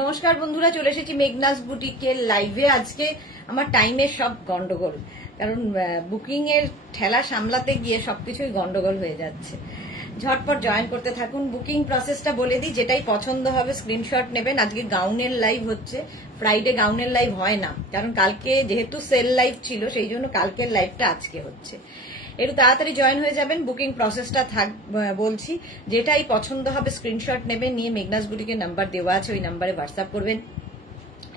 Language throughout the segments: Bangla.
নমস্কার বন্ধুরা, চলে এসেছি মেঘনাস বুটিকের লাইভে। আজকে আমার টাইমের সব গন্ডগোল, কারণ বুকিং এর ঠেলা সামলাতে গিয়ে সবকিছুই গন্ডগোল হয়ে যাচ্ছে। ঝটপট জয়েন করতে থাকুন। বুকিং প্রসেসটা বলে দিই, যেটাই পছন্দ হবে স্ক্রিনশট নেবেন। আজকে গাউনের লাইভ হচ্ছে, ফ্রাইডে গাউনের লাইভ হয় না, কারণ কালকে যেহেতু সেল লাইভ ছিল সেই জন্য কালকের লাইভটা আজকে হচ্ছে। একটু তাড়াতাড়ি জয়েন হয়ে যাবেন। বুকিং প্রসেসটা বলছি, যেটাই পছন্দ হবে স্ক্রিনশট নেবেন, নিয়ে মেঘনাস বুটিকের নাম্বার দেওয়া আছে, ওই নাম্বারে হোয়াটসঅ্যাপ করবেন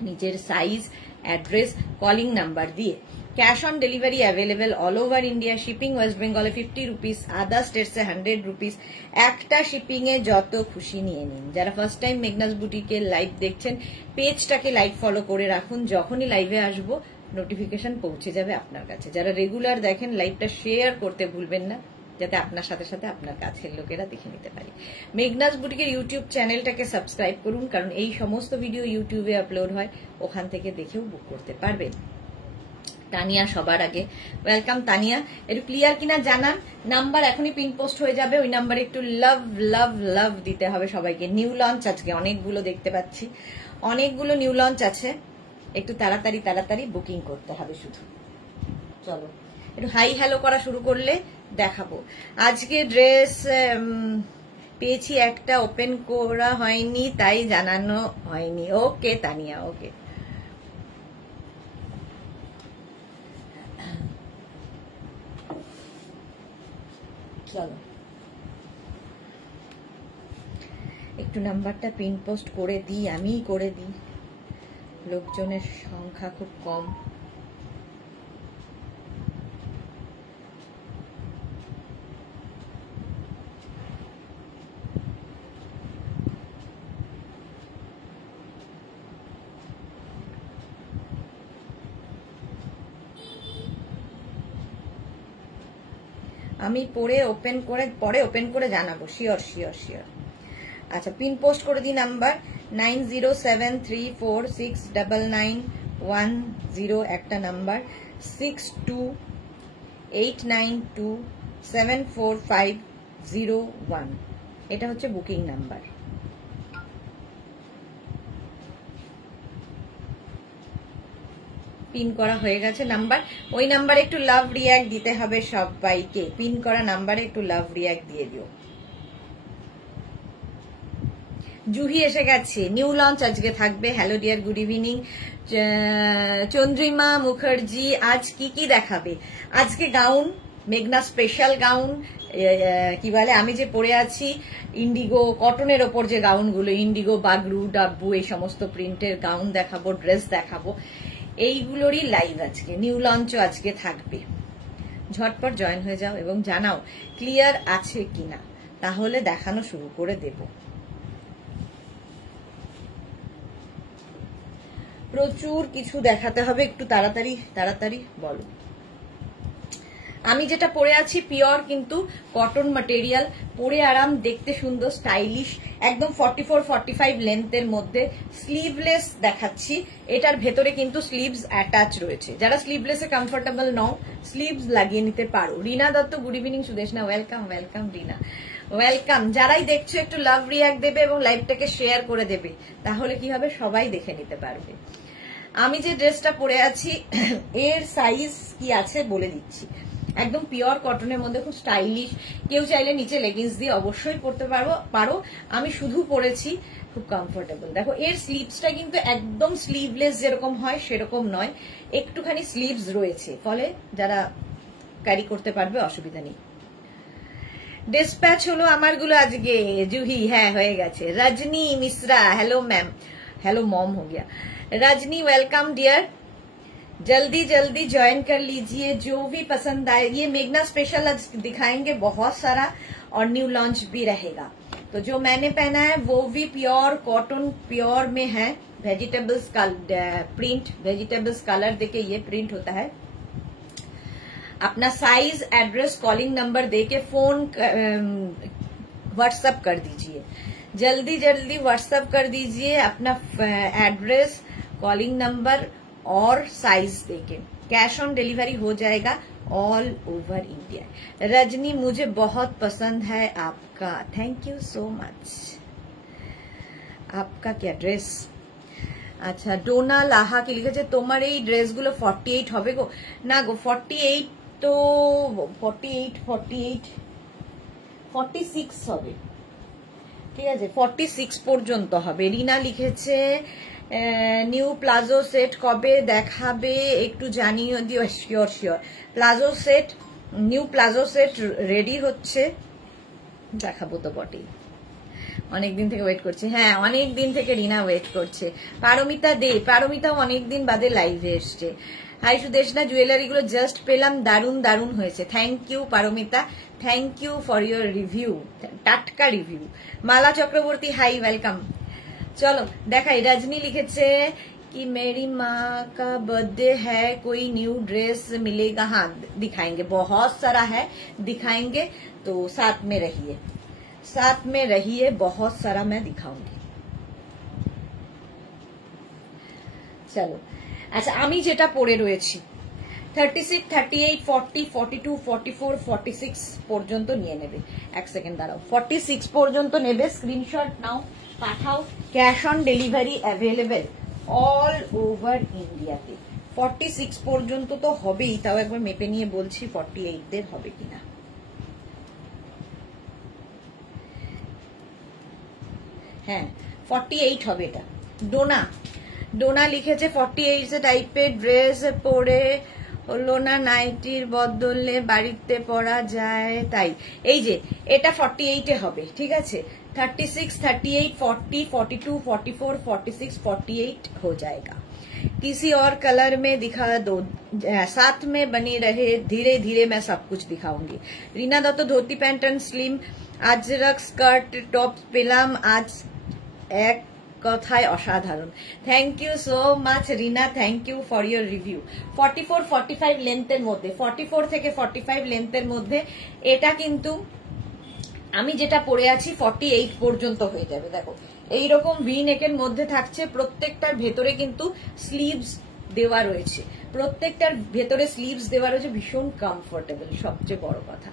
নিজের সাইজ, অ্যাড্রেস, কলিং নাম্বার দিয়ে। Cash on delivery available all over India. Shipping West বেঙ্গলে 50 রুপিস, আদার স্টেটসে 100 রুপিস। একটা শিপিং এ যত খুশি নিয়ে নিন। যারা ফার্স্ট টাইম মেঘনাস বুটিকের লাইভ দেখছেন, পেজটাকে লাইক ফলো করে রাখুন, যখনই লাইভে আসবো নোটিফিকেশন পৌঁছে যাবে আপনার কাছে। যারা রেগুলার দেখেন, লাইভটা শেয়ার করতে ভুলবেন না, যাতে আপনার সাথে সাথে আপনার কাছের লোকেরা দেখে নিতে পারে। মেঘনাস বুটিকের ইউটিউব চ্যানেলটাকে সাবস্ক্রাইব করুন, কারণ এই সমস্ত ভিডিও ইউটিউবে আপলোড হয়, ওখান থেকে দেখেও বুক করতে পারবেন। তানিয়া সবার আগে, ওয়েলকাম তানিয়া। একটু ক্লিয়ার কিনা জানান। নাম্বার এখনই পিন পোস্ট হয়ে যাবে, ওই নাম্বারে একটু লাভ লাভ লাভ দিতে হবে সবাইকে। নিউ লঞ্চ আজকে অনেকগুলো দেখতে পাচ্ছি, অনেকগুলো নিউ লঞ্চ আছে, একটু তাড়াতাড়ি তাড়াতাড়ি বুকিং করতে হবে শুধু। চলো একটু হাই হ্যালো করা শুরু করলে দেখাবো। আজকে ড্রেস পেয়েছি, একটা ওপেন করা হয়নি তাই জানানো হয়নি। ওকে তানিয়া, ওকে। চলো একটু নাম্বারটা পিন পোস্ট করে দিই, আমিই করে দিই, লোকজনের সংখ্যা খুব কম। আমি পরে ওপেন করে জানাবো, শিওর শিওর শিওর। আচ্ছা, পিন পোস্ট করে দিই নাম্বার 9073469910, একটা নাম্বার 6289274501, এটা হচ্ছে বুকিং নাম্বার। পিন করা হয়ে গেছে নাম্বার, ওই নাম্বারে একটু লাভ রিয়াক্ট দিতে হবে সবাইকে। পিন করা নাম্বারে একটু লাভ রিয়াক্ট দিয়ে দিও। জুহি এসে গেছে, নিউ লঞ্চ আজকে থাকবে। Hello dear, good evening. Chandrima Mukherjee, আজ কি কি দেখাবে? আজকে গাউন, মেঘনা স্পেশাল গাউন, কি বলে, আমি যে পরে আছি ইন্ডিগো কটনের ওপর যে গাউনগুলো, ইন্ডিগো, বাগরু, ডাব্বু, এই সমস্ত প্রিন্টের গাউন দেখাবো, ড্রেস দেখাবো, এইগুলোরই লাইভ আজকে। নিউ লঞ্চও আজকে থাকবে। ঝটপট জয়েন হয়ে যাও এবং জানাও ক্লিয়ার আছে কিনা, তাহলে দেখানো শুরু করে দেব। প্রচুর কিছু দেখাতে হবে, একটু তাড়াতাড়ি তাড়াতাড়ি বলো। আমি যেটা পরে আছি পিওর কিন্তু কটন ম্যাটেরিয়াল, পরে আরাম, দেখতে সুন্দর, স্টাইলিশ, একদম 44-45 লেন্থের মধ্যে। স্লিভলেস দেখাচ্ছি, এটার ভেতরে কিন্তু স্লিভস অ্যাটাচ রয়েছে। যারা স্লিভলেসে কমফোর্টেবল নও, স্লিভস লাগিয়ে নিতে পারো। Rina Dutta, good evening. Sudeshna, welcome welcome. Rina, welcome. যারাই দেখছো একটু লাভ রিয়াক্ট দেবে এবং লাইভটাকে শেয়ার করে দেবে, তাহলে কি হবে, সবাই দেখে নিতে পারবে। আমি যে ড্রেসটা পরে আছি এর সাইজ কি আছে বলে দিচ্ছি। একদম পিওর কটনের মধ্যে, খুব স্টাইলিশ। কেউ চাইলে নিচে লেগিংস দিয়ে অবশ্যই পরতে পারো। আমি শুধু পরেছি, খুব কমফোর্টেবল। দেখো এর স্লিভসটা কিন্তু একদম স্লিভলেস যেরকম হয় সেরকম নয়, একটুখানি স্লিভস রয়েছে, ফলে যারা ক্যারি করতে পারবে অসুবিধা নেই। ডিসপ্যাচ হলো আমারগুলো আজকে। জুহি, হ্যাঁ হয়ে গেছে। Rajni Mishra, hello ma'am, hello mom हो गया। रजनी वेलकम डियर, जल्दी जल्दी ज्वाइन कर लीजिए जो भी पसंद आए। ये मेघना स्पेशल आज दिखाएंगे बहुत सारा, और न्यू लॉन्च भी रहेगा। तो जो मैंने पहना है वो भी प्योर कॉटन, प्योर में है। वेजिटेबल्स का प्रिंट, वेजिटेबल्स कलर देके ये प्रिंट होता है। अपना साइज, एड्रेस, कॉलिंग नंबर देके फोन व्हाट्सएप कर दीजिए। जल्दी जल्दी व्हाट्सएप कर दीजिए अपना एड्रेस, कॉलिंग नंबर और साइज देके। कैश ऑन डिलीवरी हो जाएगा ऑल ओवर इंडिया। रजनी, मुझे बहुत पसंद है आपका, थैंक यू सो मच। आपका क्या ड्रेस আচ্ছা, ডোনা লাহা কি লিখেছে, তোমার এই ড্রেসগুলো 48 হবে গো? না গো, 48 তো 46 হবে, ঠিক আছে, 46 পর্যন্ত হবে। রিনা লিখেছে নিউ প্লাজো সেট কবে দেখাবে একটু জানিয়ে দিও। Sure sure, palazzo set, new palazzo set ready হচ্ছে, দেখাবো তো বটেই। অনেকদিন থেকে ওয়েট করছে, হ্যাঁ অনেকদিন থেকে রিনা ওয়েট করছে। পারমিতা দে, পারমিতাও অনেকদিন বাদে লাইভে এসছে। হাই সুদেশনা, জুয়েলারি গুলো জাস্ট পেলাম, দারুন দারুন হয়েছে। Thank you Paramita, thank you for your review, টাটকা review. Mala Chakraborty, hi welcome. চলো দেখাই। रजनी लिखेছে कि मेरी माँ का बर्थडे है, कोई न्यू ड्रेस मिलेगा? हाँ दिखाएंगे, बहुत सारा है, दिखाएंगे, तो साथ में रहिए, साथ में रहिए, बहुत सारा मैं दिखाऊंगी। चलो अच्छा, আমি যেটা পরে রয়েছি 36, 38, 40, 42, 44, 46 পর্যন্ত নিয়ে নেবে। এক সেকেন্ড দাঁড়াও, 46 পর্যন্ত নেবে, স্ক্রিনশট নাও, পাঠাও। Cash on delivery available all over ইন্ডিয়াতে। 46 পর্যন্ত তো হবেই, তাও একবার মেপে নিয়ে বলছি 48 দের হবে কিনা। হ্যাঁ 48 হবে এটা। ডোনা, ডোনা লিখেছে 48 টাইপের ড্রেস পরে হলো না, নাইটির বদলে বাড়িতে পরা যায় তাই। এই যে এটা 48 হবে, ঠিক আছে। 36, 38, 40, 42, 44, 46, 48 हो जाएगा। किसी और कलर में दिखा दो, साथ में बनी रहे, धीरे धीरे मैं सब कुछ दिखाऊंगी। Reena Dutta, dhoti pant and slim, Ajrakh skirt top পেলাম আজ, এক কথায় অসাধারণ। Thank you so much Rina, thank you for your review. 44, 45 লেন্থের মধ্যে, 44 থেকে 45 লেন্থের মধ্যে এটা কিন্তু আমি যেটা পরে আছি 48 পর্যন্ত হয়ে যাবে। দেখো এইরকম ভি নেকের মধ্যে থাকছে, প্রত্যেকটার ভেতরে কিন্তু স্লিভস দেওয়া রয়েছে, প্রত্যেকটার ভেতরে স্লিভস দেওয়া রয়েছে, ভীষণ কমফোর্টেবল, সবচেয়ে বড় কথা।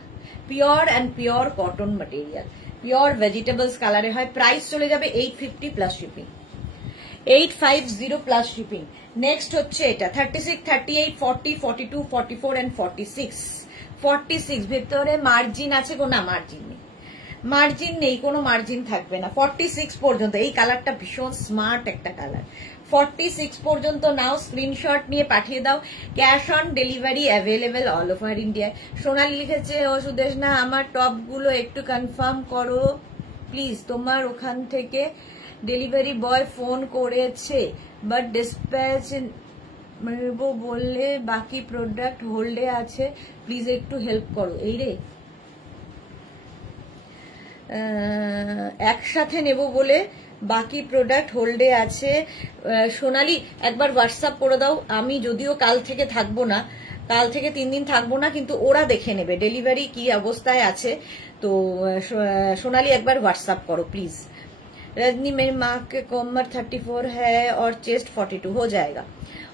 Pure and pure cotton material, pure vegetables কালারে হয়। প্রাইস চলে যাবে 850 plus shipping, 850 plus shipping. Next হচ্ছে এটা 36, 38, 40, 42, 44 এন্ড 46। 46 ভেতরে মার্জিন আছে গো? না মার্জিন নেই, মার্জিন নেই, কোনো মার্জিন থাকবে না 46 পর্যন্ত। এই কালারটা ভীষণ স্মার্ট একটা কালার। 46 পর্যন্ত নাও, স্ক্রিনশট নিয়ে পাঠিয়ে দাও। Cash on delivery available all over India. Sonali লিখেছে ও সুদেশ না, আমার টপ গুলো একটু কনফার্ম করো প্লিজ, তোমার ওখান থেকে ডেলিভারি বয় ফোন করেছে বাট ডিসপ্যাচ বললে বাকি প্রোডাক্ট হোল্ডে আছে, প্লিজ একটু হেল্প করো। এই রে একসাথে নেব বলে বাকি প্রোডাক্ট হোল্ডে আছে। সোনালি একবার হোয়াটসঅ্যাপ করে দাও, আমি যদিও কাল থেকে থাকবো না, কাল থেকে 3 দিন থাকবো না, কিন্তু ওরা দেখে নেবে ডেলিভারি কি অবস্থায় আছে। তো সোনালি একবার হোয়াটসঅ্যাপ করো প্লিজ। रजनी मेरी माँ के कमर 34 है और चेस्ट 42 हो जाएगा।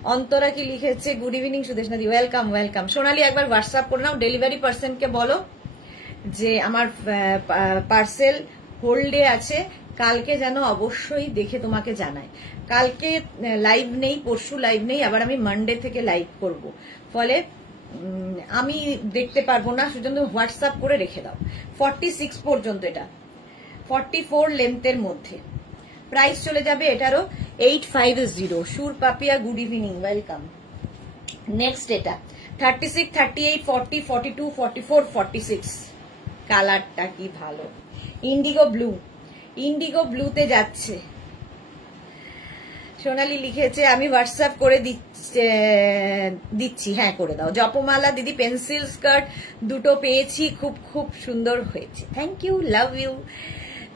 অন্তরা কি লিখেছে, গুড ইভিনিং সুদেশনা দি, ওয়েলকাম ওয়েলকাম। সোনালি একবার হোয়াটসঅ্যাপ করে নাও, ডেলিভারি পার্সনকে বলো যে আমার পার্সেল হোল্ডে আছে, কালকে যেন অবশ্যই দেখে তোমাকে জানায়। কালকে লাইভ নেই, পরশু লাইভ নেই, আবার আমি মানডে থেকে লাইভ করব, ফলে আমি দেখতে পারবো না, সেজন্য হোয়াটসঅ্যাপ করে রেখে দাও। 46 পর্যন্ত এটা, 44 লেন্থের মধ্যে। প্রাইস চলে যাবে এটারও 850। Sur Papiya, good evening, welcome. Next এটা 36, 38, 40, 42, 44, 46। কালারটা কি ভালো, ইন্ডিগো ব্লু, ইন্ডিগো ব্লুতে যাচ্ছে। সোনালি লিখেছে আমি হোয়াটসঅ্যাপ করে দিচ্ছি, হ্যাঁ করে দাও। জপমালা দিদি, পেন্সিল স্কার্ট দুটো পেয়েছি, খুব খুব সুন্দর হয়েছে, thank you, love you.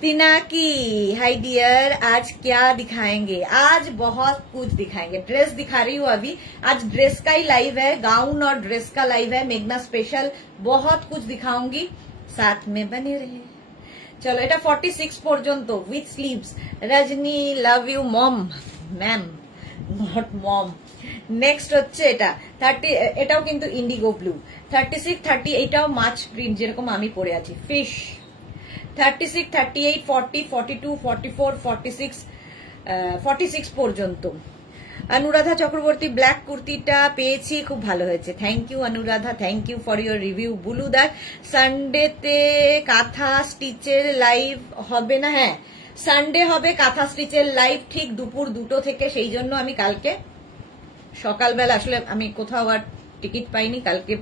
Pinaki, hi dear, आज क्या दिखाएंगे? आज बहुत कुछ दिखाएंगे। ड्रेस दिखा रही हूँ अभी, आज ड्रेस का ही लाइव है, गाउन और ड्रेस का लाइव है, मेघना स्पेशल, बहुत कुछ दिखाऊंगी, साथ में बने रहे। चलो এটা 46 পর্যন্ত with sleeves. Rajani, love you mom, ma'am not mom. Next হচ্ছে এটা 30, এটাও কিন্তু ইন্ডিগো ব্লু। 36, 30 এটাও মাছ প্রিন্ট, যেরকম আমি পরে আছি, ফিশ। 36, 38, 40, 42, 44, 46 46 পর্যন্ত। অনুরাধা চক্রবর্তী ব্ল্যাক কুর্তিটা পেয়েছি, খুব ভালো হয়েছে, thank you Anuradha, thank you for your review. বুলুদার সানডেতে কাঁথা স্টিচের লাইভ হবে না? হ্যাঁ, সানডে হবে কাঁথা স্টিচের লাইভ ঠিক দুপুর 2টো থেকে, সেই জন্য আমি কালকে সকালবেলা, আসলে আমি কোথাও আর টিকিট পাইনি, কালকে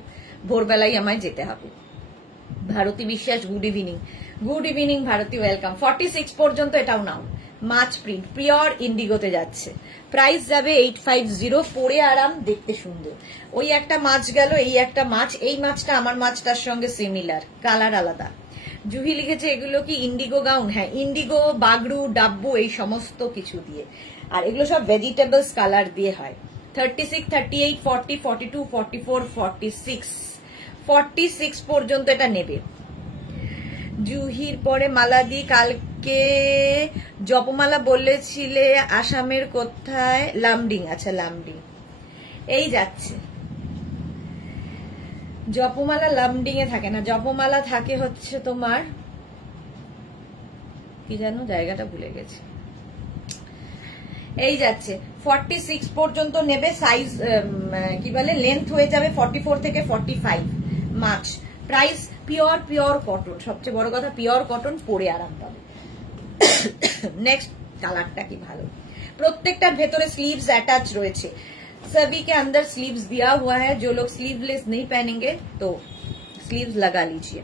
ভোরবেলায় আমায় যেতে হবে। Bharati Biswas good evening, good evening Bharati, welcome. 46 পর্যন্ত এটাও নাও, মাছ প্রিন্ট পিওর ইন্ডিগোতে যাচ্ছে, প্রাইস যাবে 850, পরে আরাম, দেখতে সুন্দর। ওই একটা মাছ গেল, এই একটা মাছ, এই মাছটা আমার মাছটার সঙ্গে সিমিলার, কালার আলাদা। জুহি লিখেছে এগুলো কি ইন্ডিগো গাউন? হ্যাঁ, ইন্ডিগো, বাগড়ু, ডাব্বু, এই সমস্ত কিছু দিয়ে, আর এগুলো সব ভেজিটেবলস কালার দিয়ে হয়। 36, 38, 40, 42, 44, 46, 46 পর্যন্ত এটা নেবে। জুহির পরে মালাদি, কালকে জপমালা বলেছিলে আসামের কোথায়? লামডিং। আচ্ছা, লামডিং এই যাচ্ছে। জপমালা লামডিং এ থাকে না, জপমালা থাকে হচ্ছে তোমার কি জানো, জায়গাটা ভুলে গেছে। এই যাচ্ছে 46 পর্যন্ত নেবে, সাইজ কি বলে লেন্থ হয়ে যাবে 44 থেকে 45 মাছ, প্রাইস পিওর পিওর কটন, সবচেয়ে বড় কথা পিওর কটন, পরে আরাম পাবে। নেক্সট কালারটা কি ভালো, প্রত্যেকটার ভেতরে স্লিভস অ্যাটাচ রয়েছে, सभी के अंदर स्लीव्स दिया हुआ है, जो लोग स्लीवलेस नहीं पहनेंगे तो स्लीव्स लगा लीजिए।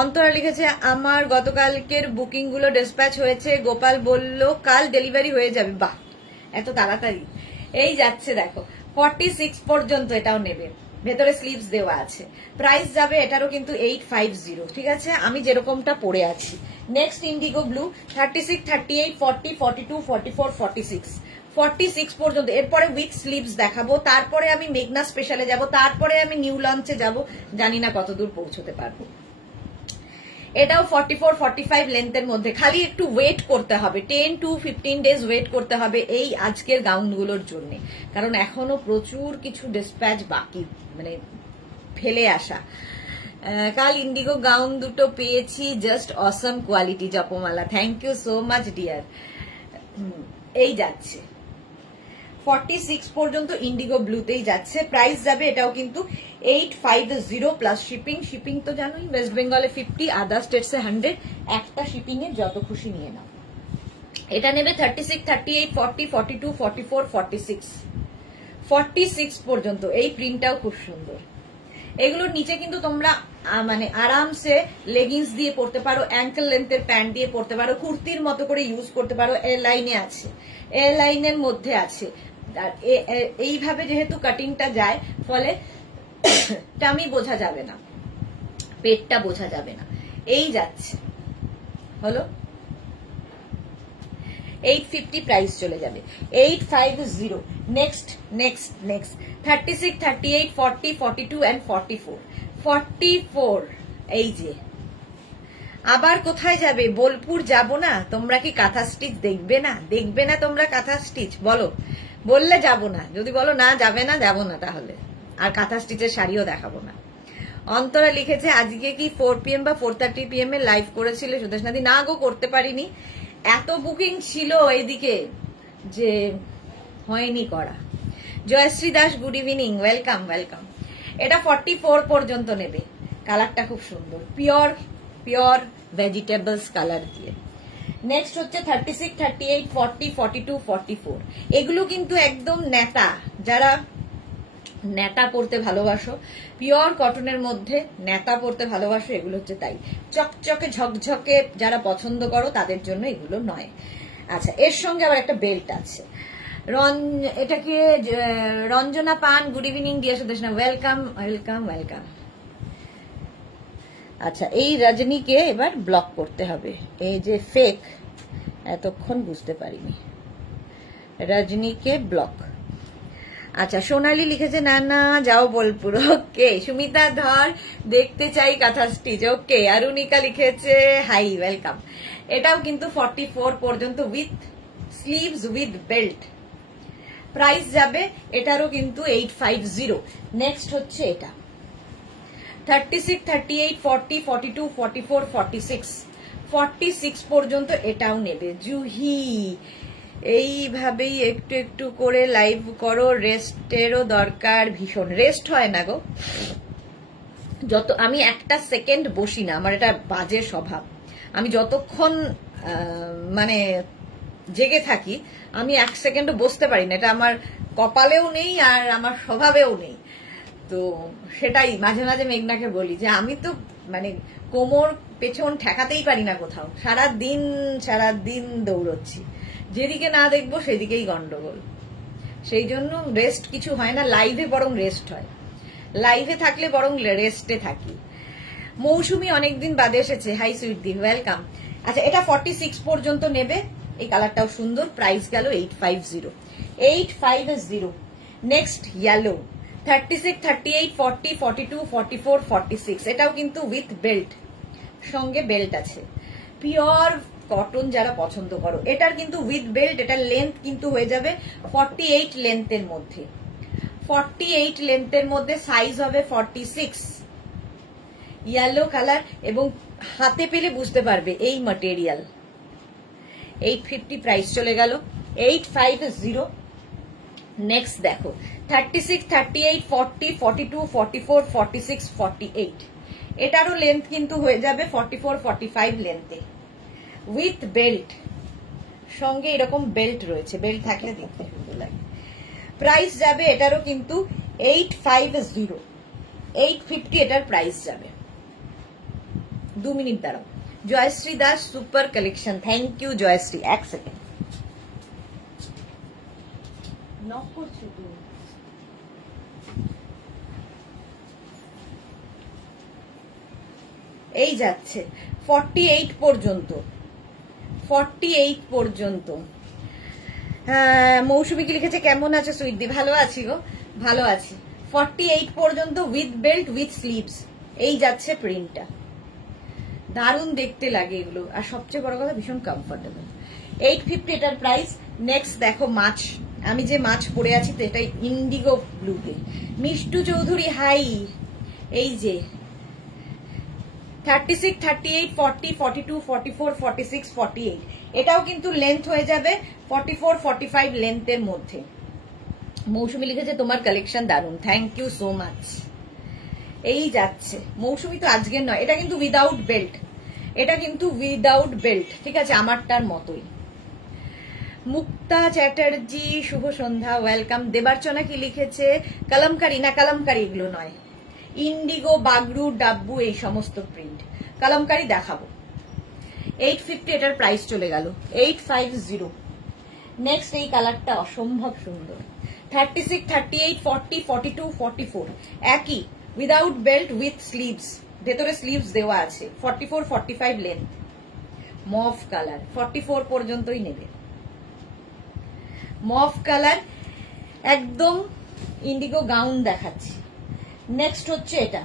অন্তরা লিখেছে আমার গতকালকের বুকিং গুলো ডিসপ্যাচ হয়েছে, গোপাল বলল কাল ডেলিভারি হয়ে যাবে। বাহ, এত তাড়াতাড়ি! এই যাচ্ছে দেখো 46 পর্যন্ত, এটাও নেবে, ভেতরে স্লিভস দেওয়া আছে, প্রাইস যাবে এটারও কিন্তু 850, ঠিক আছে, আমি যেরকমটা পরে আছি। নেক্সট ইন্ডিগো ব্লু 36, 38, 40, 42, 44, 46, 46 পর্যন্ত। এরপরে উইথ স্লিভস দেখাবো, তারপরে আমি মেঘনা স্পেশালে যাব, তারপরে আমি নিউ লঞ্চে যাব, জানি না কতদূর পৌঁছতে পারবো। এটাও 44, 45 লেন্থের মধ্যে, খালি একটু ওয়েট করতে হবে, 10 to 15 ডেজ ওয়েট করতে হবে এই আজকের গাউনগুলোর জন্য, কারণ এখনো প্রচুর কিছু ডিসপ্যাচ বাকি, মানে ফেলে আসা। কাল ইন্ডিগো গাউন দুটো পেয়েছি, just awesome quality Japamala, thank you so much dear. এই যাচ্ছে 46 পর্যন্ত ইন্ডিগো ব্লুতেই যাচ্ছে, প্রাইস যাবে এটাও কিন্তু 850 প্লাস শিপিং। শিপিং তো জানোই, ওয়েস্ট বেঙ্গলে 50, আদার স্টেটসে 100, একটা শিপিং এর যত খুশি নিয়ে নাও। এটা নেবে 36, 38, 40, 42, 44, 46, 46 পর্যন্ত। এই প্রিন্টটাও খুব সুন্দর। এগুলোর নিচে কিন্তু তোমরা মানে আরামসে লেগিংস দিয়ে পরতে পারো, অ্যাঙ্কেল লেন্থের প্যান্ট দিয়ে পরতে পারো, কুর্তির মতো করে ইউজ করতে পারো, এ লাইনে আছে, এ লাইনের মধ্যে আছে। আর এইভাবে যেহেতু কাটিংটা যায়, ফলে টামি বোঝা যাবে না, পেটটা বোঝা যাবে না। এই যাচ্ছে হলো 850, প্রাইস চলে যাবে 850। Next next next 36, 38, 40, 42 and 44, 44। এই যে আবার কোথায় যাবে? বোলপুর যাব না? তোমরা কি কাঁথা স্টিচ দেখবে না? দেখবে না তোমরা কাঁথা স্টিচ? বলো, বললে যাব না, যদি বলো না যাবে না, যাব না তাহলে, আর কাঁথা স্টিচের শাড়িও দেখাবো না। অন্তরা লিখেছে আজকে কি 4 PM বা 4:30 PM এ লাইভ করেছিল সুদেশনাদি? না গো, করতে পারিনি, এত বুকিং ছিল এইদিকে যে হয়নি করা। Joyshree Das good evening, welcome welcome. এটা 44 পর্যন্ত নেবে, কালারটা খুব সুন্দর, পিওর পিওর ভেজিটেবলস কালার দিয়ে। নেক্সট হচ্ছে 36, 38, 40, 42, 44। এগুলো কিন্তু একদম নেতা, যারা নেতা পরতে ভালোবাসো, পিওর কটনের মধ্যে নেতা পরতে ভালোবাসো, এগুলো হচ্ছে তাই। চকচকে ঝকঝকে যারা পছন্দ করো তাদের জন্য এগুলো নয়। আচ্ছা, এর সঙ্গে আবার একটা বেল্ট আছে। এটাকে রঞ্জনা পান, good evening deer Sudeshna, welcome welcome welcome. আচ্ছা, এই রজনীকে এবার ব্লক করতে হবে, এই যে ফেক, এতক্ষণ বুঝতে পারিনি, রজনীকে ব্লক। আচ্ছা, সোনালি লিখেছে না না যাও বোলপুর, ওকে। সুমিতা ধর দেখতে চাই কাঁথা স্টিচ, ওকে। অরুণিকা লিখেছে হাই, ওয়েলকাম। এটাও কিন্তু 44 পর্যন্ত with sleeves with belt, price যাবে এটারও কিন্তু 850। নেক্সট হচ্ছে এটা 36, 38, 40, 42, 44, 46, 46 পর্যন্ত এটাও নেবে। জুহি এইভাবেই একটু একটু করে লাইভ করো, রেস্টেরও দরকার ভীষণ। রেস্ট হয় না গো, যত আমি একটা সেকেন্ড বসি না, আমার এটা বাজে স্বভাব। আমি যতক্ষণ মানে জেগে থাকি আমি এক সেকেন্ডও বসতে পারি না, এটা আমার কপালেও নেই আর আমার স্বভাবেও নেই। তো সেটাই মাঝে মাঝে মেঘনাকে বলি যে আমি তো মানে কোমর পেছন ঠেকাতেই পারি না কোথাও, সারা দিন দৌড়চ্ছি, যেদিকে না দেখবো সেদিকেই গন্ডগোল। সেই জন্য রেস্ট কিছু হয় না, লাইভে বরং রেস্ট হয়, লাইভে থাকলে বরং রেস্টে থাকি। মৌসুমি অনেকদিন বাদে এসেছে, হাই সুইট দি, ওয়েলকাম। আচ্ছা, এটা 46 পর্যন্ত নেবে, এই কালারটাও সুন্দর, প্রাইস গেল 850। নেক্সট ইয়েলো 36, 38, 40, 42, 44, 46, এটাও কিন্তু উইথ বেল্ট, সঙ্গে বেল্ট আছে। পিওর কটন যারা পছন্দ করো, এটার কিন্তু উইথ বেল্ট, এটার লেন্থ কিন্তু হয়ে যাবে 48 লেন্থের মধ্যে, 48 লেন্থের মধ্যে, সাইজ হবে 46। ইয়েলো কালার, এবং হাতে পেলে বুঝতে পারবে এই ম্যাটেরিয়াল। 850 প্রাইস চলে গেল, 850। নেক্সট দেখো 36, 38, 40, 42, 44, 46, 48, এটারও লেন্থ কিন্তু হয়ে যাবে 44, 45 লেন্থে, উইথ বেল্ট, সঙ্গে এরকম বেল্ট রয়েছে, বেল্ট থাকলে দেখতে সুন্দর লাগে। প্রাইস যাবে এটারও কিন্তু 850, 850 এটার প্রাইস যাবে। 2 মিনিট দাঁড়াও। Joyshree Das, super collection, thank you Joyshree. এক সেকেন্ড নক করছো তুমি। এই যাচ্ছে 48 পর্যন্ত, 48 পর্যন্ত। মৌসুমী কি লিখেছে, কেমন আছে সুইটদি? ভালো আছি গো, ভালো আছি। 48 পর্যন্ত উইথ বেল্ট, উইথ স্লিভস, এই যাচ্ছে প্রিন্টটা। দারুণ দেখতে লাগে এগুলো, আর সবচেয়ে বড় কথা ভীষণ কমফোর্টেবল। 850 এটার প্রাইস। নেক্সট দেখো মাছ, আমি যে মাছ পরে আছি তো এটা ইন্ডিগো ব্লুতে। মিষ্টু চৌধুরী হাই, এই যে 36, 38, 40, 42, 44, 46, 48, এটাও কিন্তু লেন্থ হয়ে যাবে 44, 45 লেন্থের মধ্যে। মৌসুমী লিখেছে তোমার কালেকশন দারুণ, থ্যাংক ইউ সো মাচ। এই যাচ্ছে মৌসুমী তো আজকের নয়, এটা কিন্তু উইদাউট বেল্ট, এটা কিন্তু উইদাউট বেল্ট, ঠিক আছে, আমারটার মতোই। মুক্তা চ্যাটার্জি শুভ সন্ধ্যা, ওয়েলকাম। দেবার্চনা কি লিখেছে, কালামকারি, না কালামকারি এগুলো নয়, ইন্ডিগো, বাগরু, ডাব্বু, এই সমস্ত প্রিন্ট। কালামকারি দেখাবো। 850 এটার প্রাইস চলে গেল, 850। নেক্সট এই কালারটা অসম্ভব সুন্দর, 36, 38, 40, 42, 44, একই, উইদাউট বেল্ট, উইথ স্লিভস, ভেতরে স্লিভস দেওয়া আছে, 44, 45 লেন্থ, মফ কালার, 44 পর্যন্তই নেবে। মফ কালার, একদম ইন্ডিগো গাউন দেখাচ্ছি। নেক্সট হচ্ছে এটা,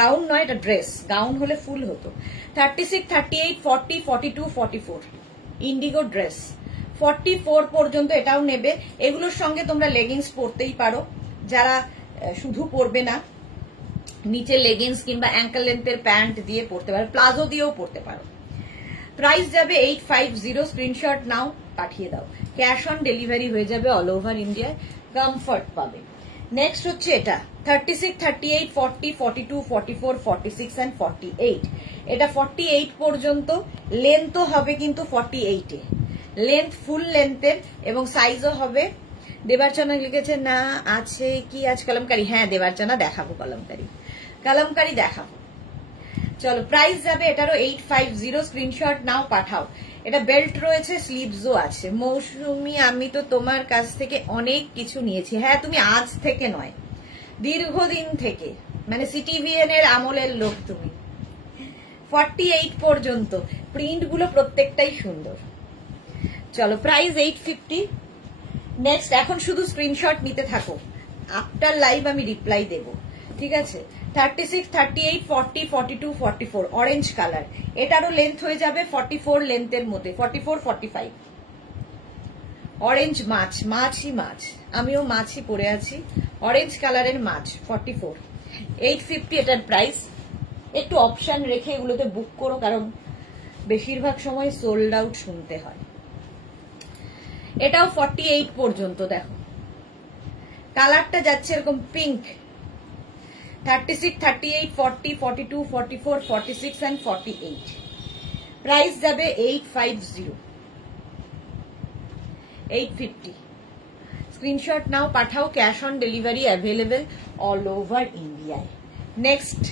গাউন নয়, এটা ড্রেস, গাউন হলে ফুল হতো। 36, 38, 40, 42, 44, ইন্ডিগো ড্রেস, 44 পর্যন্ত এটাও নেবে। এগুলোর সঙ্গে তোমরা লেগিংস পরতেই পারো, যারা শুধু পরবে না, নিচে লেগিংস কিংবা অ্যাঙ্কেল লেন্থের প্যান্ট দিয়ে পরতে পারো, প্লাজো দিয়েও পরতে পারো। প্রাইস যাবে 850, স্ক্রিনশট নাও, পাঠিয়ে দাও, ক্যাশ অন ডেলিভারি হয়ে যাবে অল ওভার ইন্ডিয়ায়, কমফর্ট পাবে। নেক্সট হচ্ছে এটা 36, 38, 40, 42, 44, 46 and 48, এটা 48 পর্যন্ত, লেন্থও হবে কিন্তু 48 এ, লেন্থ ফুল লেন্থের, এবং সাইজও হবে। দেবার্চনা লিখেছে না আছে কি আজ কলমকারি, হ্যাঁ দেবার্চনা দেখাবো, কলমকারি দেখাবো। চলো প্রাইস যাবে এটারও 850, স্ক্রিনশট নাও, পাঠাও। এটা বেল্ট রয়েছে, স্লিভসও আছে। মৌসুমী আমি তো তোমার কাছ থেকে অনেক কিছু নিয়েছি, হ্যাঁ তুমি আজ থেকে নয়, দীর্ঘদিন থেকে, মানে সিটিভিএন এর আমলের লোক তুমি। 48 পর্যন্ত, প্রিন্টগুলো প্রত্যেকটাই সুন্দর। চলো প্রাইস 850। নেক্সট, এখন শুধু স্ক্রিনশট নিতে থাকো, আফটার লাইভ আমি রিপ্লাই দেব, ঠিক আছে। 36, 38, 40, 42, 44, অরেঞ্জ কালার, এটারও লেন্থ হয়ে যাবে 44 লেন্থের মধ্যে, 44, 45, অরেঞ্জ মাছ, মাছ, আমিও মাছই পরে আছি, অরেঞ্জ কালারের মাছ, 44, 850 এটার প্রাইস। একটু অপশন রেখে এগুলোতে বুক করো, কারণ বেশিরভাগ সময় সোল্ড আউট শুনতে হয়। এটাও 48 পর্যন্ত। দেখো কালারটা যাচ্ছে এরকম পিঙ্ক। 36, 38, 40, 42, 44, 46 and 48। প্রাইস যাবে 850, 850। স্ক্রিনশট নাও, পাঠাও, cash on delivery available all over ইন্ডিয়ায়। নেক্সট,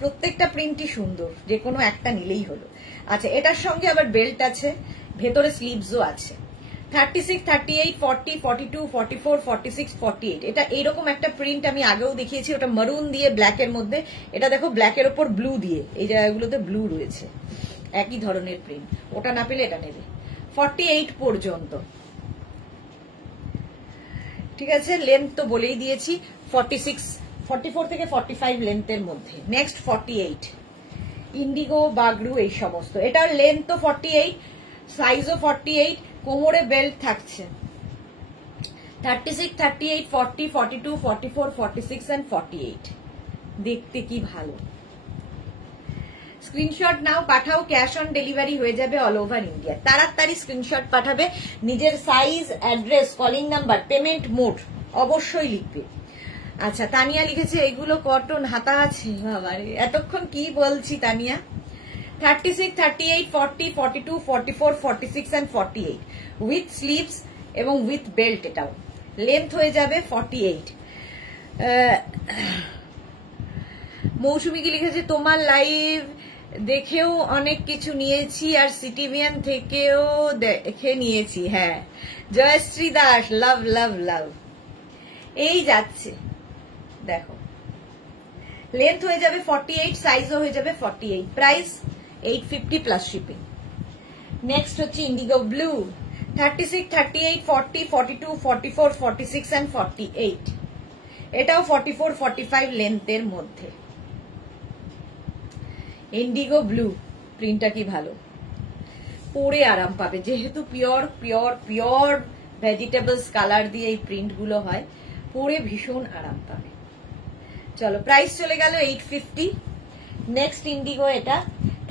প্রত্যেকটা প্রিন্টই সুন্দর, যে কোনো একটা নিলেই হলো। আচ্ছা, এটার সঙ্গে আবার বেল্ট আছে, ভেতরে স্লিভসও আছে। 36, 38, 40, 42, 44, 46, 48। এটা এইরকম একটা প্রিন্ট আমি আগেও দেখিয়েছি, ওটা মারুন দিয়ে ব্ল্যাকের মধ্যে, এটা দেখো ব্ল্যাকের ওপর ব্লু দিয়ে, এই জায়গাগুলোতে ব্লু রয়েছে, একই ধরনের প্রিন্ট। ওটা না পেলে এটা নেবে। 48 পর্যন্ত, ঠিক আছে। লেন্থ তো বলেই দিয়েছি, 46, 44 থেকে 45 লেন্থের মধ্যে। নেক্সট 48, ইন্ডিগো, বাগরু, এই সমস্ত। এটার লেন্থ তো 48, সাইজও 48, কোমরে বেল্ট থাকছে। 36, 38, 40, 42, 44, 46 and 48। দেখতে কি ভালো। স্ক্রিনশট নাও, পাঠাও, ক্যাশ অন ডেলিভারি হয়ে যাবে অল ওভার ইন্ডিয়া। তাড়াতাড়ি স্ক্রিনশট পাঠাবে, নিজের size, address, calling number, payment mode অবশ্যই লিখবে। আচ্ছা, তানিয়া লিখেছে এগুলো কটন, হাতা আছে। বাবারে, এতক্ষণ কি বলছি তানিয়া। 36, 38, 40, 42, 44, 46 and 48 উইথ স্লিভস এবং উইথ বেল্ট। এটাও লেন্থ হয়ে যাবে 48। মৌসুমী কি লিখেছে, তোমার লাইভ দেখেও অনেক কিছু নিয়েছি আর সিটিভিয়ান থেকেও দেখে নিয়েছি। হ্যাঁ, জয়শ্রী দাস, লাভ লাভ লাভ। এই যাচ্ছে, দেখো লেন্থ হয়ে যাবে 48, সাইজও হয়ে যাবে 48। Price 850 plus shipping. নেক্সট হচ্ছে ইন্ডিগো ব্লু। 36, 38, 40, 42, 44, 46 and 48। এটাও 44, 45 লেন্থের মধ্যে। ইন্ডিগো ব্লু প্রিন্টটা কি ভালো, পরে আরাম পাবে, যেহেতু pure pure pure vegetables colour দিয়ে এই প্রিন্ট গুলো হয়, পরে ভীষণ আরাম পাবে। চলো, প্রাইস চলে গেল 850। নেক্সট ইন্ডিগো, এটা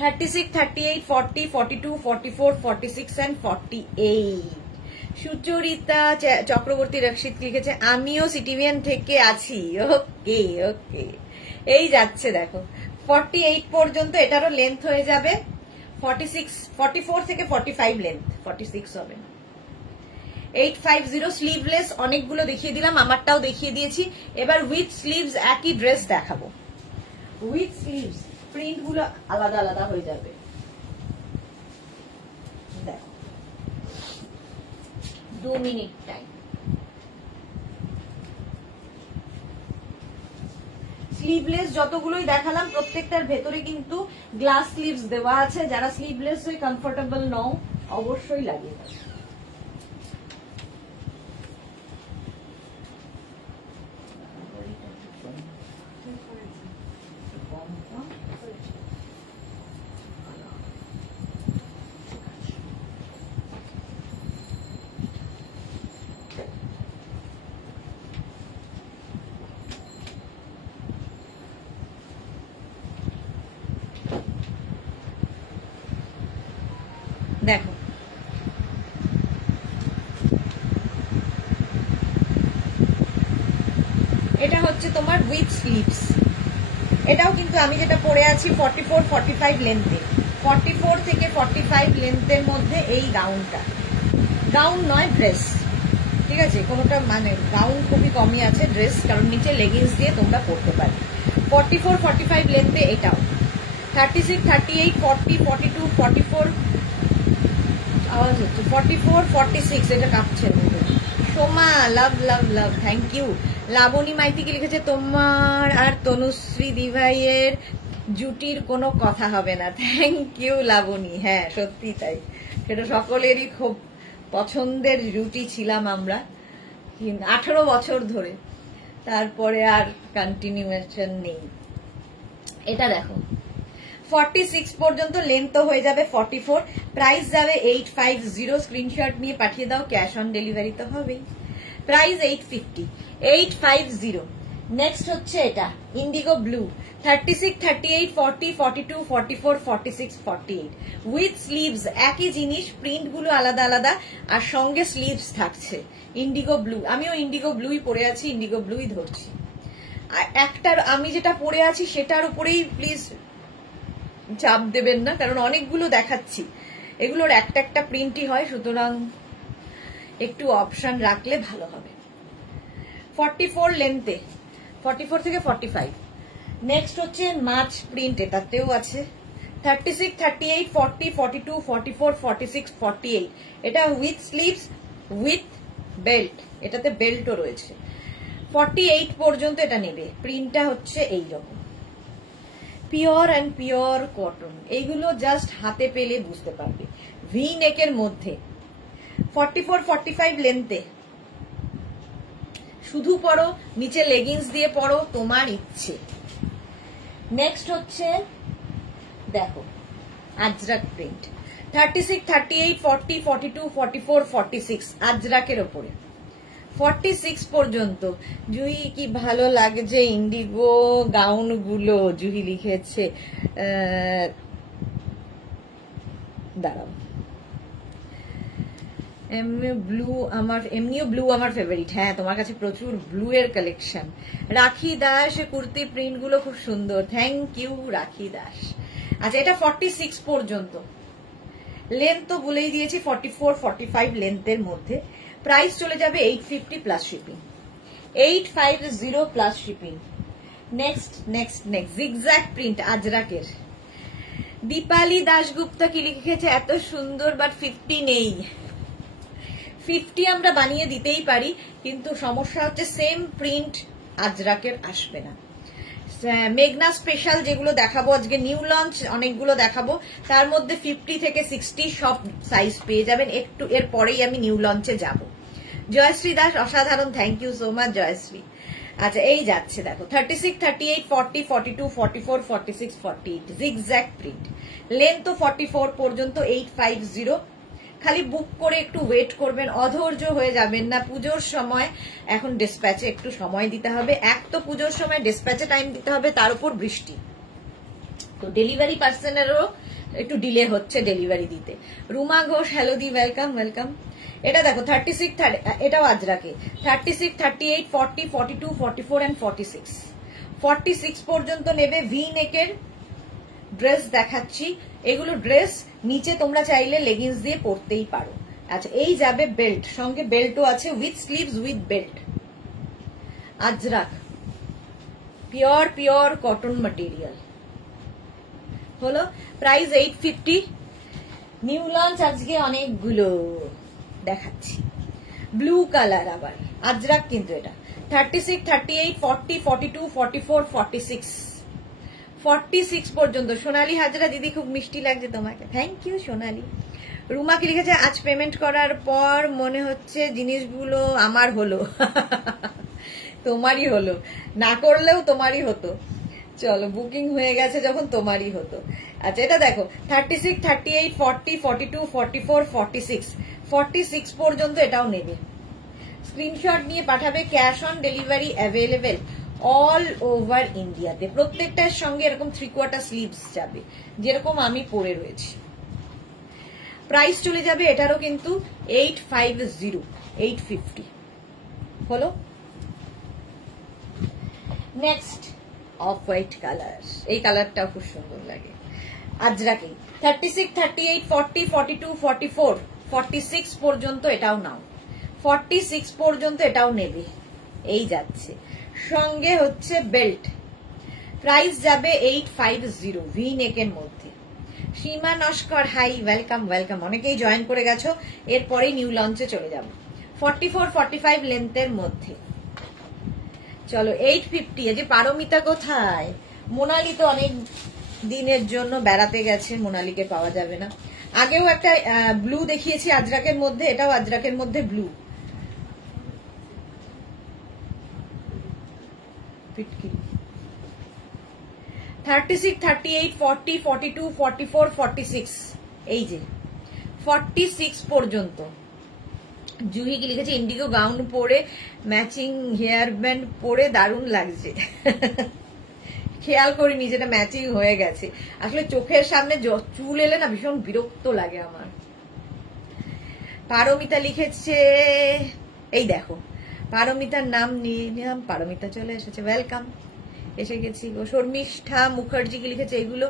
36, 38, 40, 42, 44, 46 and 48। সুচরিতা চক্রবর্তী রক্ষিত লিখেছে, আমিও সিটিভিয়ান থেকে আছি। ওকে ওকে, এই যাচ্ছে দেখো 48 পর্যন্ত। এটারও লেন্থ হয়ে যাবে 46, 44 থেকে 45 লেন্থ, 46 হবে না। 850 স্লিভলেস অনেকগুলো দেখিয়ে দিলাম, আমারটাও দেখিয়ে দিয়েছি। এবার উইথ স্লিভস একই ড্রেস দেখাবো। উইথ স্লিভস প্রিন্ট গুলো আলাদা আলাদা হয়ে যাবে। দেখো 2 মিনিট টাইম। স্লিভলেস যতগুলোই দেখালাম প্রত্যেকটার ভেতরে কিন্তু গ্লাস স্লিভস দেওয়া আছে। যারা স্লিভলেস হয়ে কমফোর্টেবল নও অবশ্যই লাগিয়ে দেবে। দেখো এটা হচ্ছে তোমার উইথ স্লিভস। এটাও কিন্তু আমি যেটা পরে আছি 44, 45 লেন্থে। 44 থেকে 45 লেন্থের মধ্যে এই গাউনটা, গাউন নয় ড্রেস, ঠিক আছে। কোনোটা মানে গাউন খুবই কমই আছে, ড্রেস, কারণ নিচে লেগিংস দিয়ে তোমরা পরতে পারবে। 44, 45 লেন্থে এটাও। 36, 38, 40, 42, 44 আওয়াজ হচ্ছে, 44, 46 এটা কাঁপছে। সোমা, লাভ লাভ লাভ, থ্যাংক ইউ। লাবণী মাইতিকে লিখেছে, তোমার আর তনুশ্রী দিভাইয়ের জুটির কোনো কথা হবে না। Thank you Labani. হ্যাঁ সত্যি তাই, সেটা সকলেরই খুব পছন্দের জুটি ছিলাম আমরা 18 বছর ধরে, তারপরে আর কন্টিনিউয়েশন নেই। এটা দেখো 46 পর্যন্ত, লেন্থ হয়ে যাবে 44, প্রাইস যাবে 850। স্ক্রিনশট নিয়ে পাঠিয়ে দাও, ক্যাশ অন ডেলিভারি তো হবেই। প্রাইস 850, 850। নেক্সট হচ্ছে এটা ইন্ডিগো ব্লু 36, 38, 40, 42, 44, 46, 48 উইথ স্লিভস, একই জিনিস, প্রিন্ট গুলো আলাদা আলাদা আর সঙ্গে স্লিভস থাকছে। ইন্ডিগো ব্লু, আমিও ইন্ডিগো ব্লুই পরে আছি, ইন্ডিগো ব্লুই ধরছি। আর একটার আমি যেটা পরে আছি সেটার উপরেই প্লিজ চাপ দেবেন না, কারণ অনেকগুলো দেখাচ্ছি, এগুলোর একটা একটা প্রিন্টই হয়, সুতরাং একটু অপশন রাখলে ভালো হবে। 44 লেন্থে, 44 থেকে 45। নেক্সট হচ্ছে মাছ প্রিন্ট, এটাতেও আছে 36, 38, 40, 42, 44, 46, 48 এটা উইথ স্লিভস উইথ বেল্ট, এটাতে বেল্টও রয়েছে। 48 পর্যন্ত এটা নেবে। প্রিন্টটা হচ্ছে এইরকম, পিওর অ্যান্ড পিওর কটন, এইগুলো জাস্ট হাতে পেলে বুঝতে পারবে। ভি নেকের মধ্যে 44, 45 লেন্থে, শুধু পরো, নিচে লেগিংস দিয়ে পরো, তোমার ইচ্ছে। নেক্সট হচ্ছে দেখো আজরাক প্রিন্ট 36, 38, 40, 42, 44, 46 আজরাকের ওপরে 46 পর্যন্ত। জুহি কি ভালো লাগছে ইন্ডিগো গাউন গুলো, জুহি লিখেছে। দাঁড়াও, এমনিও ব্লু আমার ফেভারিট। হ্যাঁ, তোমার কাছে প্রচুর ব্লু এর কালেকশন। রাখি দাস কুর্তি প্রিন্ট গুলো খুব সুন্দর, থ্যাংক ইউ রাখি দাস। আচ্ছা, এটা 46 পর্যন্ত লেন্থ তো বলেই দিয়েছি, 44, 45 লেন্থের মধ্যে। প্রাইস চলে যাবে 850 plus shipping, 850 plus shipping. Next next next zigzag print আজরাকের। দীপালি দাশগুপ্তা কি লিখেছে, এত সুন্দর, বাট 50 নেই। 50 আমরা বানিয়ে দিতেই পারি, কিন্তু সমস্যা হচ্ছে সেম প্রিন্ট আজরাকের আসবে না। মেঘনা স্পেশাল যেগুলো দেখাবো আজকে, নিউ লঞ্চ অনেকগুলো দেখাবো, তার মধ্যে 50 থেকে 60 সব সাইজ পেয়ে যাবেন। একটু এর পরেই আমি নিউ লঞ্চে যাব। জয়শ্রী দাস অসাধারণ, thank you so much Joyshree. আচ্ছা, এই যাচ্ছে দেখো 36, 38, 40, 42, 44, 46, 48 জিগজ্যাগ প্রিন্ট। লেন্থ তো 44 পর্যন্ত, 850। খালি বুক করে একটু ওয়েট করবেন, অধৈর্য হয়ে যাবেন না। পুজোর সময় এখন ডিসপ্যাচে একটু সময় দিতে হবে। এক তো পুজোর সময় ডিসপ্যাচে টাইম দিতে হবে, তার উপর বৃষ্টি, তো ডেলিভারি পার্সনেরও একটু ডিলে হচ্ছে ডেলিভারি দিতে। রুমা ঘোষ হ্যালো দি, ওয়েলকাম ওয়েলকাম। এটা দেখো 36, এটাও আজরাকে 36, 38, 40, 42, 44 and 46 46 পর্যন্ত নেবে। ভি নেকের ড্রেস দেখাচ্ছি, এগুলো ড্রেস, নিচে তোমরা চাইলে লেগিংস দিয়ে পরতেই পারো। আচ্ছা, এই যাবে বেল্ট, সঙ্গে বেল্টও আছে with sleeves with belt. Ajrak pure pure cotton material হলো। প্রাইস 850। নিউ লঞ্চ আজকে অনেকগুলো দেখাচ্ছি। ব্লু কালার আবার আজরাক, কিন্তু এটা 36, 38, 40, 42, 44, 46 46 পর্যন্ত। সোনালী হাজরা দিদি খুব মিষ্টি লাগছে তোমাকে, থ্যাংক ইউ সোনালী। রুমা কি লিখেছে, আজ পেমেন্ট করার পর মনে হচ্ছে জিনিসগুলো আমার হলো। তোমারই হলো, না করলেও তোমারই হতো। চলো, বুকিং হয়ে গেছে যখন তোমারই হতো। আচ্ছা, এটা দেখো 36, 38, 40, 42, 44, 46 46 পর্যন্ত এটাও নেবে। স্ক্রিনশট নিয়ে পাঠাবে। Cash on delivery available all over ইন্ডিয়াতে। প্রত্যেকটার সঙ্গে এরকম 3/4 স্লিভস যাবে, যেরকম আমি পরে রয়েছি। প্রাইস চলে যাবে এটারও কিন্তু 850, 850 হলো। নেক্সট অফ হোয়াইট কালার, এই কালারটাও খুব সুন্দর লাগে আজরাকে। 36, 38, 40, 42, 44, 46 পর্যন্ত এটাও নাও, 46 পর্যন্ত এটাও নেবে। এই যাচ্ছে, সঙ্গে হচ্ছে বেল্ট। প্রাইস যাবে 850 ভি নেকের মধ্যে। সীমা নস্কর হাই, ওয়েলকাম ওয়েলকাম। অনেকেই জয়েন করে গেছো, এরপরেই নিউ লঞ্চে চলে যাব। 44, 45 লেন্থের মধ্যে। চলো 850। এই যে পারমিতা কোথায়? মোনালি তো অনেক দিনের জন্য বেড়াতে গেছে, মোনালিকে পাওয়া যাবে না। আগেও একটা ব্লু দেখিয়েছি আজরাকের মধ্যে, এটাও আজরাকের মধ্যে ব্লু। পিটকি 36, 38, 40, 42, 44, 46 এই যে 46 পর্যন্ত জুহি কি লিখেছে, ইন্ডিগো গাউন পরে ম্যাচিং হেয়ার ব্যান্ড পরে দারুণ লাগছে। খেয়াল করিনি যেটা ম্যাচিং হয়ে গেছে। আসলে চোখের সামনে চুল এলে না ভীষণ বিরক্ত লাগে আমার। পারমিতা লিখেছে, এই দেখো পারমিতার নাম নিয়ে নিলাম, পারমিতা চলে এসেছে, ওয়েলকাম, এসে গেছি। শর্মিষ্ঠা মুখার্জি কি লিখেছে, এগুলো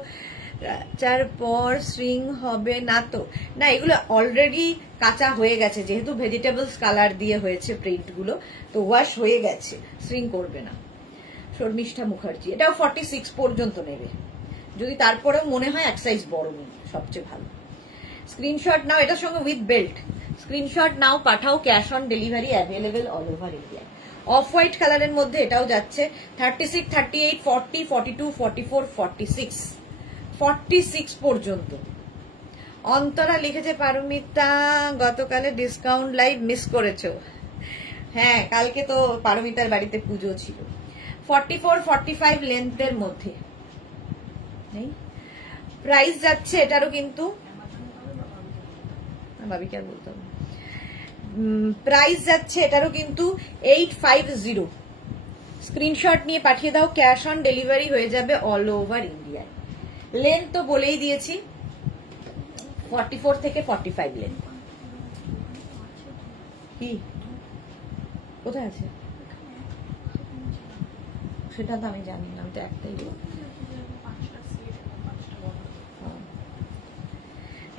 কাচার পর শ্রিং হবে না তো? না, এগুলো অলরেডি কাঁচা হয়ে গেছে, যেহেতু ভেজিটেবলস কালার দিয়ে হয়েছে প্রিন্ট গুলো, তো ওয়াশ হয়ে গেছে, শ্রিং করবে না। শর্মিষ্ঠা মুখার্জি, এটাও 46 পর্যন্ত নেবে, যদি তারপরেও মনে হয় এক সাইজ বড় নিন, সবচেয়ে ভালো। স্ক্রিনশট নাও, এটার সঙ্গে উইথ বেল্ট, স্ক্রিনশট নাও, পাঠাও, cash on delivery available all over India. Off white কালারের মধ্যে এটাও যাচ্ছে 36, 38, 40, 42, 44, 46, 46 পর্যন্ত। অন্তরা লিখেছে, পারমিতা গতকালে ডিসকাউন্ট লাইভ মিস করেছো। হ্যাঁ, কালকে তো পারমিতার বাড়িতে পুজো ছিল। 44, 45 লেন্থের মধ্যে প্রাইস যাচ্ছে এটারও, কিন্তু ভাবি কি আর বলতাম, প্রাইস যাচ্ছে এটারও কিন্তু 850। স্ক্রিনশট নিয়ে পাঠিয়ে দাও, ক্যাশ অন ডেলিভারি হয়ে যাবে অল ওভার ইন্ডিয়ায়। লেন্থ তো বলেই দিয়েছি, 44 থেকে 45 লেন্থ। কি কোথায় আছে সেটা তো আমি জানি না, তো একটাই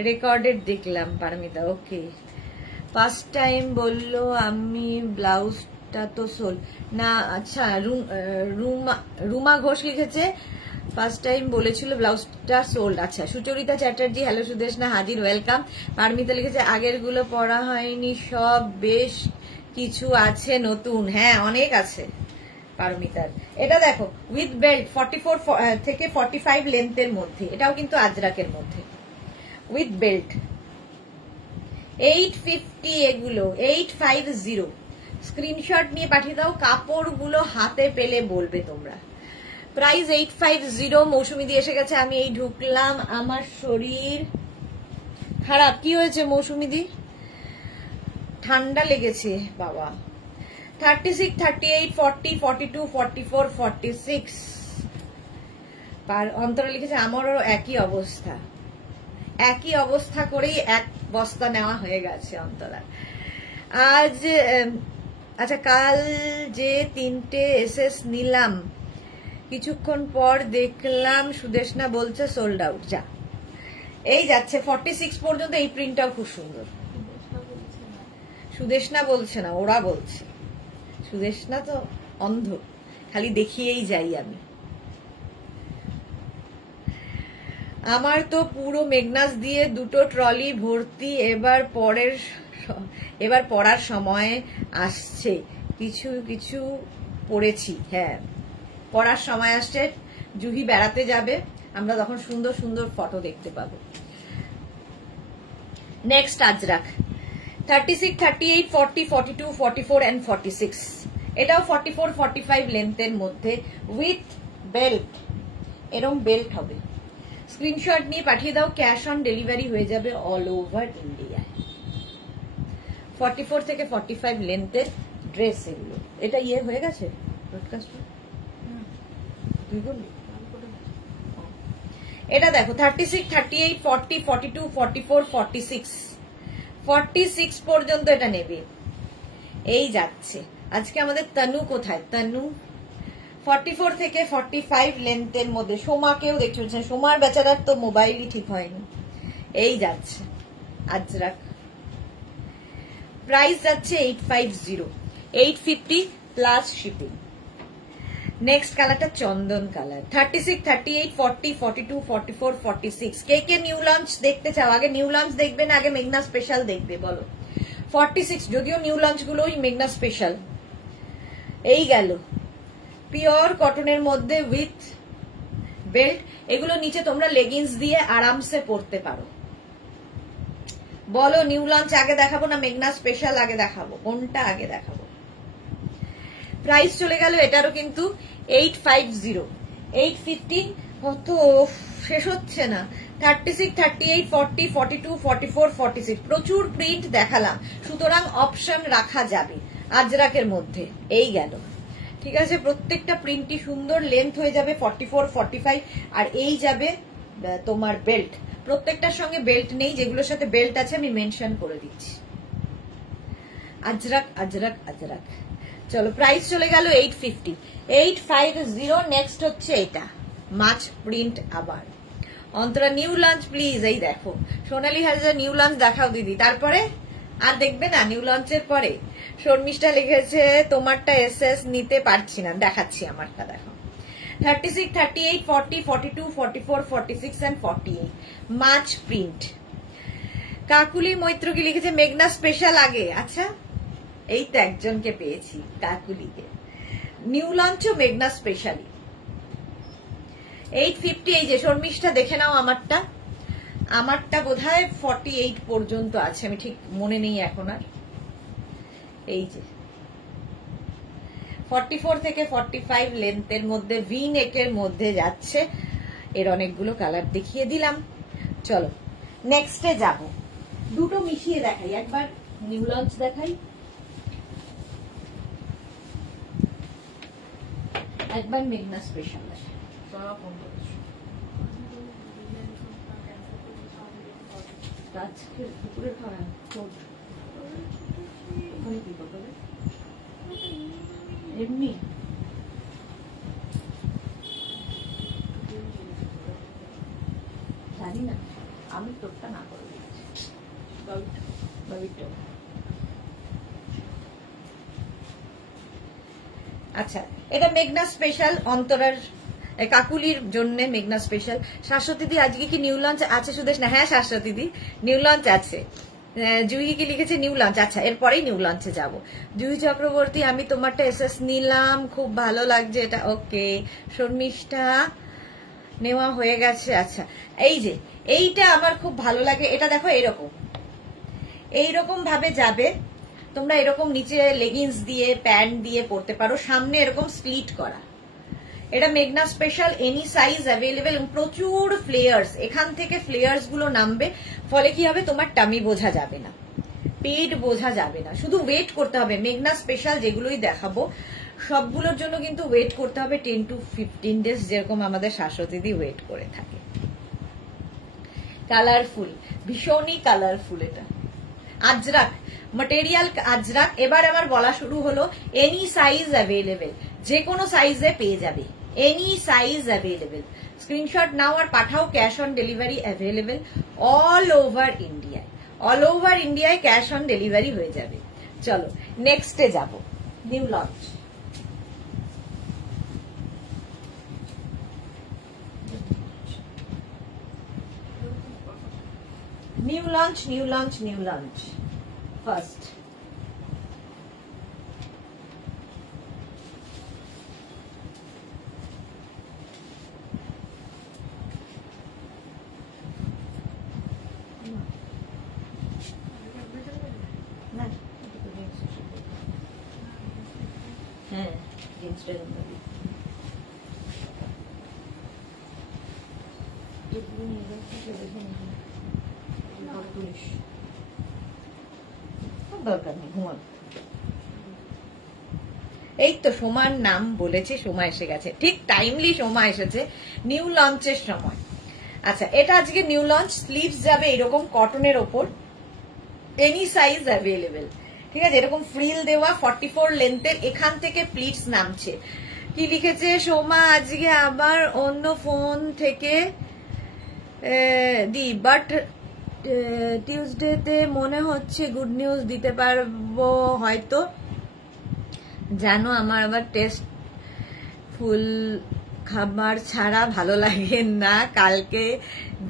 রেকর্ডেড দেখলাম। পারমিতা ওকে, ফার্স্ট টাইম বললো আমি ব্লাউজটা তো সোল না। আচ্ছা, রুমা ঘোষ লিখেছে, ফার্স্ট টাইম বলেছিল ব্লাউজটা সোল্ড। আচ্ছা, সুচরিতা চ্যাটার্জি, হ্যালো সুদেশনা, হাজির, ওয়েলকাম। পারমিতা লিখেছে, আগের গুলো পড়া হয়নি, সব বেশ কিছু আছে নতুন। হ্যাঁ, অনেক আছে পারমিতার। এটা দেখো উইথ বেল্ট 44 থেকে 45 লেন্থের মধ্যে, এটাও কিন্তু আজরাকের মধ্যে উইথ বেল্ট। 850 এগুলো, 850। স্ক্রিনশট নিয়ে পাঠিয়ে দাও, কাপড়গুলো হাতে পেলে বলবে তোমরা। প্রাইস 850। মৌসুমি দিয়ে এসে গেছে, আমি এই ঢুকলাম, আমার শরীর খারাপ। কি হয়েছে মৌসুমি দি? ঠান্ডা লেগেছে বাবা। 36, 38, 40, 42, 44, 46। অন্তরা লিখেছে, আমারও একই অবস্থা, একই অবস্থা করেই এক বস্তা নেওয়া হয়ে গেছে অন্তরা। আজ আচ্ছা, কাল যে 3টে এসএস নিলাম, কিছুক্ষণ পর দেখলাম সুদেশনা বলছে সোল্ড আউট। যা, এই যাচ্ছে 46 পর্যন্ত। এই প্রিন্টটাও খুব সুন্দর। সুদেশনা বলছে না, ওরা বলছে। সুদেশনা তো অন্ধ, খালি দেখিয়েই যাই আমি। আমার তো পুরো মেঘনাস দিয়ে 2টো ট্রলি ভর্তি, এবার পড়ার সময় আসছে, কিছু কিছু পড়েছি। হ্যাঁ, পড়ার সময় আসছে, জুহি বেড়াতে যাবে, আমরা তখন সুন্দর সুন্দর ফটো দেখতে পাবো। Next Ajrak 36, 38, 40, 42, 44 and 46। এটাও 44, 45 লেন্থের মধ্যে উইথ বেল্ট, এরকম বেল্ট হবে। স্ক্রিনশট নিয়ে পাঠিয়ে দাও, ক্যাশ অন ডেলিভারি হয়ে যাবে অল ওভার ইন্ডিয়ায়। 44 থেকে 45 লেন্থের ড্রেস এগুলো। এটা ইয়ে হয়ে গেছে ব্রডকাস্ট। এটা দেখো 36, 38, 40, 42, 44, 46, 46 পর্যন্ত এটা নেবে। এই যাচ্ছে। আজকে আমাদের তনু কোথায়? তনু 44 থেকে 45 লেন্থের মধ্যে। সোমাকেও দেখতে পাচ্ছেন, সোমার বেচারার তো মোবাইলই ঠিক হয়নি। এই যাচ্ছে আজরাক, প্রাইস যাচ্ছে 850, 850 প্লাস শিপিং। নেক্সট কালারটা চন্দন কালার, 36, 38, 40, 42, 44, 46। কে কে নিউ লঞ্চ দেখতে চাও? আগে নিউ লঞ্চ দেখবে না আগে মেঘনা স্পেশাল দেখবে বলো? 46, যদিও নিউ লঞ্চ গুলোই মেঘনা স্পেশাল। এই গেল পিওর কটনের মধ্যে উইথ বেল্ট। এগুলো নিচে তোমরা লেগিংস দিয়ে আরামসে পরতে পারো। বলো নিউ লঞ্চ আগে দেখাবো না মেঘনা স্পেশাল আগে দেখাবো? কোনটা আগে দেখাবো? প্রাইস চলে গেল এটারও কিন্তু 850, 850। কত শেষ হচ্ছে না। 36, 38, 40, 42, 44, 46 প্রচুর প্রিন্ট দেখালাম, সুতরাং অপশন রাখা যাবে আজরাকের মধ্যে। এই গেল, ঠিক আছে। প্রত্যেকটা প্রিন্টই সুন্দর, লেন্থ হয়ে যাবে 44, 45, আর এই যাবে তোমার বেল্ট। প্রত্যেকটার সঙ্গে বেল্ট নেই, যেগুলোর সাথে বেল্ট আছে আমি মেনশন করে দিচ্ছি। আজরাক আজরাক আজরাক। চলো, প্রাইস চলে গেল 850, 850। নেক্সট হচ্ছে এটা মাছ প্রিন্ট। আবার অন্তরা নিউ লঞ্চ প্লিজ। এই দেখো সোনালী হাজরা নিউ লঞ্চ দেখাও দিদি। তারপরে আর দেখবে না নিউ লঞ্চের পরে? শর্মিষ্ঠা লিখেছে তোমারটা এসএস নিতে পারছি না, দেখাচ্ছি আমারটা। দেখো 36, 38, 40, 42, 44, 46 and 48 মাছ প্রিন্ট। কাকুলি মৈত্র কি লিখেছে মেঘনা স্পেশাল আগে। আচ্ছা, এই তো একজনকে পেয়েছি, কাকুলিকে। নিউ লঞ্চও মেঘনা স্পেশালি 850। এই যে শর্মিষ্ঠা দেখে নাও আমারটা, আমারটা বোধহয় 48 পর্যন্ত আছে, আমি ঠিক মনে নেই এখন আর। এই যে 44 থেকে 45 লেন্থের মধ্যে ভি নেকের মধ্যে যাচ্ছে। এর অনেকগুলো কালার দেখিয়ে দিলাম। চলো নেক্সটে যাব, দুটো মিশিয়ে দেখাই। একবার নিউ লঞ্চ দেখাই, একবার মেঘনা স্পেশাল দেখাই। পুকুরের খাওয়া এমনি জানি না, আমি তোরটা না করে দিচ্ছি। আচ্ছা, এটা মেঘনা স্পেশাল, অন্তরার কাকুলির জন্য মেঘনা স্পেশাল। শাশ্বতীদি আজকে কি নিউ লঞ্চ আছে সুদেশ? না, হ্যাঁ শাশ্বতীদি নিউ লঞ্চ আছে। জুহি কি লিখেছে নিউ লঞ্চ। আচ্ছা, এরপরেই নিউ লঞ্চে যাব। জুহি চক্রবর্তী আমি তোমারটা এসএস নিলাম, খুব ভালো লাগছে এটা। ওকে, শর্মিষ্ঠা নেওয়া হয়ে গেছে। আচ্ছা, এই যে এইটা আমার খুব ভালো লাগে। এটা দেখো এইরকম ভাবে যাবে, তোমরা এরকম নিচে লেগিংস দিয়ে প্যান্ট দিয়ে পরতে পারো, সামনে এরকম স্লিট করা। এটা মেঘনা স্পেশাল, এনি সাইজ অ্যাভেলেবেল, প্রচুর ফ্লেয়ার্স। এখান থেকে ফ্লেয়ার্স গুলো নামবে, ফলে কি হবে তোমার টামি বোঝা যাবে না, পেট বোঝা যাবে না। শুধু ওয়েট করতে হবে। মেঘনা স্পেশাল যেগুলোই দেখাবো সবগুলোর জন্য কিন্তু ওয়েট করতে হবে 10 to 15 ডেজ, যেরকম আমাদের শাশ্বতীদি ওয়েট করে থাকে। কালারফুল, ভীষণই কালারফুল। এটা আজরাক ম্যাটেরিয়াল, আজরাক। এবার আমার বলা শুরু হলো এনি সাইজ অ্যাভেলেবেল, যে কোনো সাইজে পেয়ে যাবে, এনি সাইজ অ্যাভেলেবেল। স্ক্রিনশট নাও আর পাঠাও, cash on delivery available all over ইন্ডিয়ায়। অল ওভার ইন্ডিয়ায় ক্যাশ অন ডেলিভারি হয়ে যাবে। চলো নেক্সটে যাব, new launch. New launch, new launch, new launch first. হ্যাঁ, জিন্সটা দরকার নেই, ঘুমাবো। এই তো সোমার নাম বলেছে, সোমা এসে গেছে, ঠিক টাইমলি সোমা এসেছে নিউ লঞ্চের সময়। আচ্ছা, এটা আজকে নিউ লঞ্চ। স্লিভস যাবে এরকম কটনের ওপর, এনি সাইজ অ্যাভেলেবেল। ঠিক আছে, এরকম ফ্রিল দেওয়া 44 লেন্থের। এখান থেকে প্লিটস নামছে। কি লিখেছে সোমা? আজকে আবার অন্য ফোন থেকে দি, বাট টিউসডেতে মনে হচ্ছে গুড নিউজ দিতে পারবো হয়তো। জানো আমার আবার টেস্ট ফুল খাবার ছাড়া ভালো লাগে না, কালকে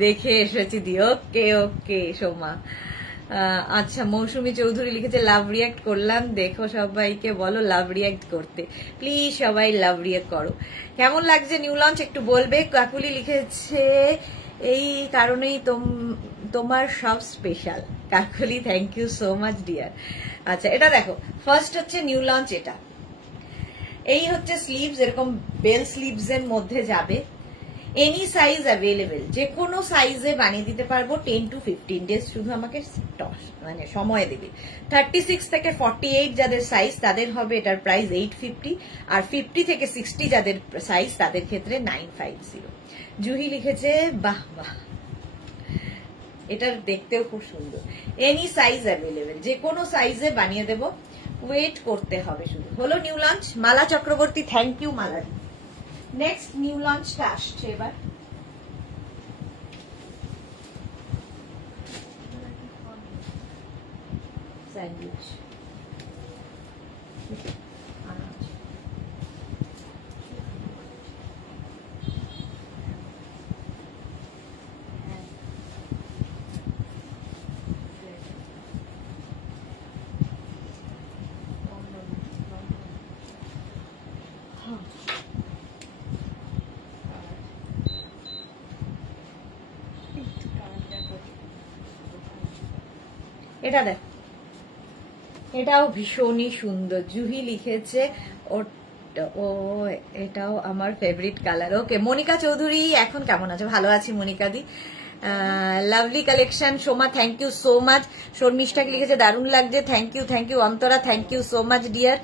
দেখে এসেছি দি। ওকে ওকে সোমা। আচ্ছা, মৌসুমী চৌধুরী লিখেছে লাভ রিয়াক্ট করলাম, দেখো সবাইকে বলো লাভ রিয়াক্ট করতে, প্লিজ সবাই লাভ রিয়াক্ট করো। কেমন লাগছে নিউ লঞ্চ একটু বলবে। কাকুলি লিখেছে এই কারণেই তোমার সব special. Kakuli thank you so much dear. আচ্ছা, এটা দেখো ফার্স্ট হচ্ছে নিউ লঞ্চ। এটা এই হচ্ছে স্লিভস, এরকম বেল স্লিভস এর মধ্যে যাবে। এনি সাইজ অ্যাভেলেবেল, যে কোনো সাইজে বানিয়ে দিতে পারবো। 10 to 15 ডেজ শুধু আমাকে মানে সময় দেবে। 36 থেকে 48 যাদের সাইজ তাদের হবে এটার প্রাইস 850, আর 50 থেকে 60 যাদের সাইজ তাদের ক্ষেত্রে 950। জুহি লিখেছে বাহ বাহ, এটার দেখতেও খুব সুন্দর। এনি সাইজ অ্যাভেলেবেল, যে কোনো সাইজে বানিয়ে দেব, ওয়েট করতে হবে শুধু। হলো new launch Mala Chakraborty, thank you Mala. Next new লঞ্চটা আসছে এবার। স্যান্ডউইচ এটা দেখ, এটাও ভীষণই সুন্দর। জুহি লিখেছে ও এটাও আমার favourite colour. Okay Monica Chowdhury এখন কেমন আছো? ভালো আছি মনিকা দি। Lovely collection Soma, thank you so much. শর্মিষ্ঠাকে লিখেছে দারুণ লাগছে, thank you Antara, thank you so much dear.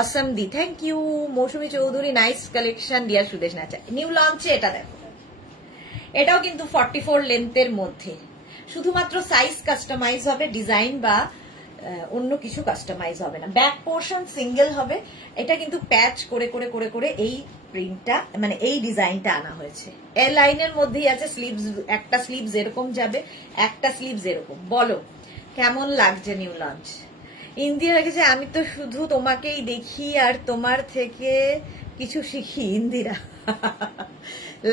Awesome দি, thank you. Mousumi Chowdhury, nice collection dear. Sudesh নাচা নিউ লঞ্চে এটা দেখো, এটাও কিন্তু 44 লেন্থের মধ্যে, শুধুমাত্র সাইজ কাস্টমাইজ হবে, ডিজাইন বা অন্য কিছু কাস্টমাইজ হবে না। ব্যাক পোর্শন সিঙ্গেল হবে, এটা কিন্তু প্যাচ করে করে করে করে এই প্রিন্টটা মানে এই ডিজাইনটা আনা হয়েছে। এ লাইনের মধ্যেই আছে স্লিভস, একটা স্লিভস এরকম যাবে, একটা স্লিভস এরকম। বলো কেমন লাগছে নিউ লঞ্চ? ইন্দিরা রেখেছে আমি তো শুধু তোমাকেই দেখি আর তোমার থেকে কিছু শিখি। Indira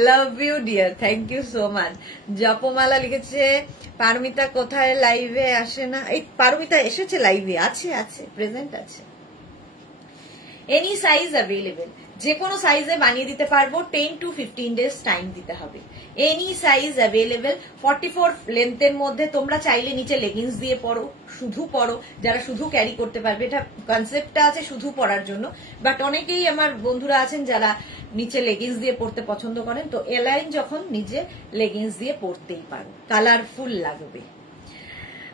love you dear, thank you so much. Japamala লিখেছে পারমিতা কোথায়, লাইভে আসে না? এই পারমিতা এসেছে লাইভে, আছে আছে প্রেজেন্ট আছে। এনি সাইজ অ্যাভেলেবেল, যে কোনো সাইজে বানিয়ে দিতে পারবো। 10 to 15 ডেজ টাইম দিতে হবে। এনি সাইজ অ্যাভেলেবেল, 44 লেন্থের মধ্যে। তোমরা চাইলে নিচে লেগিংস দিয়ে পরো, শুধু পরো, যারা শুধু ক্যারি করতে পারবে। এটা কনসেপ্টটা আছে শুধু পরার জন্য, বাট অনেকেই আমার বন্ধুরা আছেন যারা নিচে লেগিংস দিয়ে পরতে পছন্দ করেন, তো এলাইন যখন নিজে লেগিংস দিয়ে পরতেই পারো, কালারফুল লাগবে।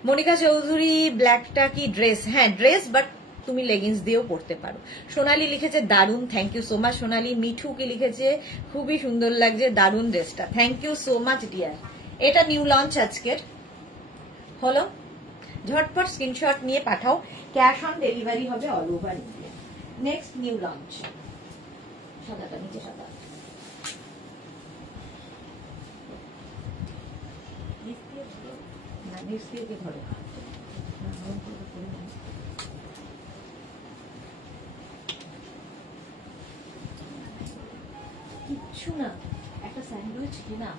মনিকা চৌধুরী ব্ল্যাকটা কি ড্রেস? হ্যাঁ ড্রেস, বাট তুমি লেগিংস দিয়েও পড়তে পারো। সোনালি লিখেছে দারুন, thank you so much Sonali. Mithu কি লিখেছে খুবই সুন্দর লাগছে, দারুন ড্রেসটা, thank you so much dear. এটা নিউ লঞ্চ আজকের হলো, ঝটপট স্ক্রিনশট নিয়ে পাঠাও, ক্যাশ অন ডেলিভারি হবে all over India. Next new launch, সাদাটা নিচে সাদা, ধরে কিচ্ছু না, একটা স্যান্ডউইচ কিনা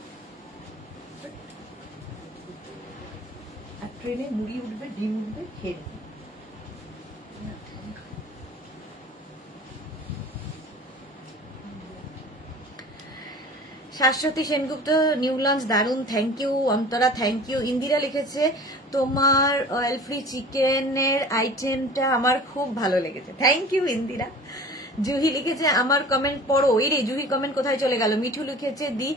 আর ট্রেনে মুড়ি উঠবে, ডিম উঠবে, খেয়ে নেবে। শাশ্বতী সেনগুপ্ত নিউ লঞ্চ দারুন, thank you. Antara thank you. Indira লিখেছে তোমার অয়েল ফ্রি চিকেনের আইটেমটা আমার খুব ভালো লেগেছে, থ্যাংক ইউ ইন্দিরা। জুহি লিখেছে আমার কমেন্ট পড়ো। এই রে জুহি কমেন্ট কোথায় চলে গেল? মিঠু লিখেছে দি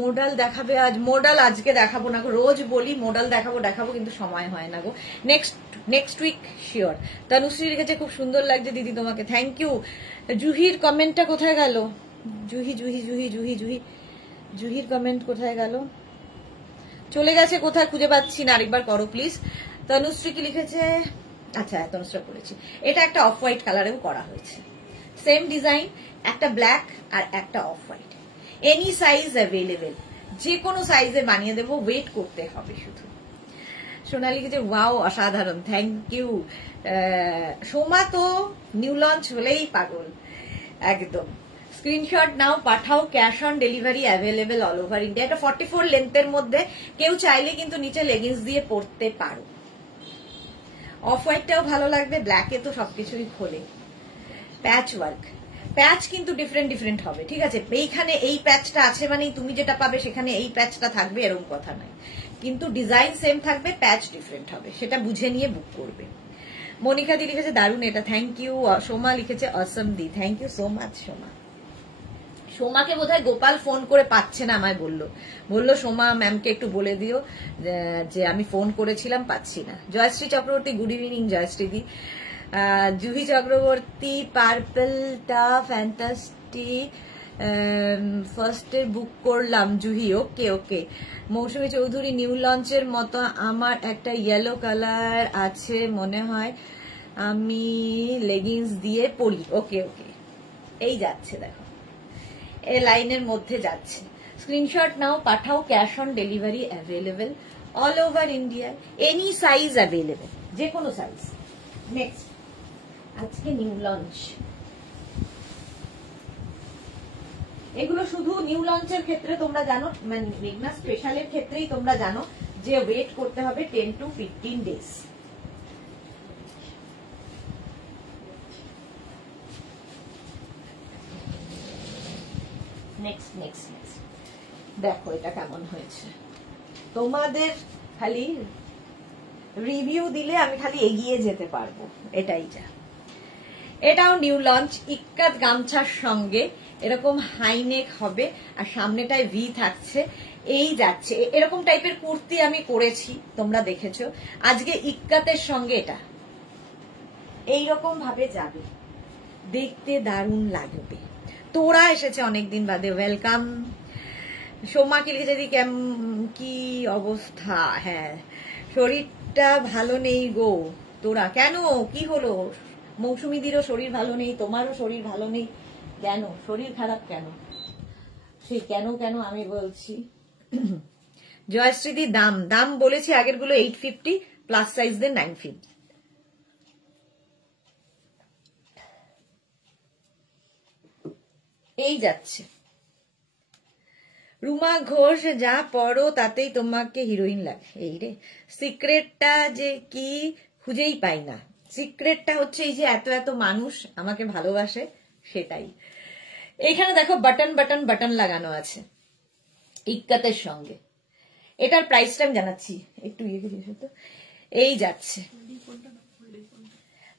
মোডাল দেখাবে আজ। মোডাল আজকে দেখাবো না গো, রোজ বলি মোডাল দেখাবো দেখাবো, কিন্তু সময় হয় না গো। Next week sure. তনুশ্রী লিখেছে খুব সুন্দর লাগছে দিদি তোমাকে, থ্যাংক ইউ। জুহির কমেন্টটা কোথায় গেল? জুহি জুহি জুহি জুহি জুহি জুহির কমেন্ট কোথায় গেল? চলে গেছে কোথায়, খুঁজে পাচ্ছি না, আরেকবার করো প্লিজ। তনুশ্রী কি লিখেছে? আচ্ছা তনুশ্রী করেছি। এটা একটা অফ হোয়াইট কালারেও করা হয়েছে, সেম ডিজাইন, একটা ব্ল্যাক আর একটা off white. Any size available, যে কোনো সাইজে বানিয়ে দেবো, ওয়েট করতে হবে শুধু। সোনালি লিখেছে ওয়াও অসাধারণ, থ্যাংক ইউ। সোমা তো নিউ লঞ্চ হলেই পাগল একদম। স্ক্রিনশট নাও পাঠাও, cash on delivery available all over India. এটা 44 লেন্থের মধ্যে, কেউ চাইলে কিন্তু নিচে লেগিংস দিয়ে পরতে পারো। অফ হোয়াইটটাও ভালো লাগবে, ব্ল্যাকে তো সবকিছুই খোলে। প্যাচ ওয়ার্ক, প্যাচ কিন্তু ডিফারেন্ট হবে, ঠিক আছে? এইখানে এই প্যাচটা আছে মানে তুমি যেটা পাবে সেখানে এই প্যাচটা থাকবে এরকম কথা নাই, কিন্তু ডিজাইন সেম থাকবে, প্যাচ ডিফারেন্ট হবে, সেটা বুঝে নিয়ে বুক করবে। মনিকা দি লিখেছে দারুন এটা, থ্যাংক ইউ। সোমা লিখেছে অসম দি, thank you so much Soma. সোমাকে বোধহয় গোপাল ফোন করে পাচ্ছে না, আমায় বললো সোমা ম্যামকে একটু বলে দিও যে আমি ফোন করেছিলাম, পাচ্ছি না। জয়শ্রী চক্রবর্তী, গুড ইভিনিং জয়শ্রী দি। জুহি চক্রবর্তী, পার্পলটা ফ্যান্টাস্টিক, ফার্স্টে বুক করলাম জুহি, ওকে ওকে। মৌসুমী চৌধুরী, নিউ লঞ্চের মতো আমার একটা ইয়েলো কালার আছে মনে হয়, আমি লেগিংস দিয়ে পরি, ওকে ওকে। এই যাচ্ছে দেখো, এই লাইনের মধ্যে যাচ্ছে। স্ক্রিনশট নাও, পাঠাও, cash on delivery available all over India, any size available, যে কোনো সাইজ। নেক্সট, আজকে নিউ লঞ্চ, এগুলো শুধু নিউ লঞ্চের ক্ষেত্রে তোমরা জানো, মানে মেঘনা স্পেশালের ক্ষেত্রেই তোমরা জানো যে ওয়েট করতে হবে 10 to 15 days. Next next next, দেখো এটা কেমন হয়েছে। তোমাদের খালি রিভিউ দিলে আমি খালি এগিয়ে যেতে পারবো, এটাই যা। এটাও নিউ লঞ্চ, ইক্কাত গামছার সঙ্গে এরকম হাইনেক হবে আর সামনেটায় ভি থাকছে, এই যাচ্ছে। এরকম টাইপের কুর্তি আমি করেছি, তোমরা দেখেছো। আজকে ইক্কাতের সঙ্গে এটা এইরকম ভাবে যাবে, দেখতে দারুণ লাগবে। তোরা এসেছে অনেকদিন বাদে, ওয়েলকাম। সোমাকে লিখেছে দি কি অবস্থা, হ্যাঁ শরীরটা ভালো নেই গো। তোরা কেন, কি হলো? মৌসুমীদিরও শরীর ভালো নেই, তোমারও শরীর ভালো নেই, কেন শরীর খারাপ কেন? সেই কেন কেন আমি বলছি। জয়শ্রীদি, দাম দাম বলেছি আগের গুলো 850, প্লাস সাইজদের 950। এই যাচ্ছে। রুমা ঘোষ, যা পড়ো তাতেই তোমাকে হিরোইন লাগে। এই রে, সিক্রেটটা যে কি খুঁজেই পাই না। সিক্রেটটা হচ্ছে এই যে এত এত মানুষ আমাকে ভালোবাসে, সেটাই। এইখানে দেখো বাটন বাটন বাটন লাগানো আছে ইক্কাতের সঙ্গে। এটার প্রাইসটা আমি জানাচ্ছি, একটু ইয়ে করে তো। এই যাচ্ছে,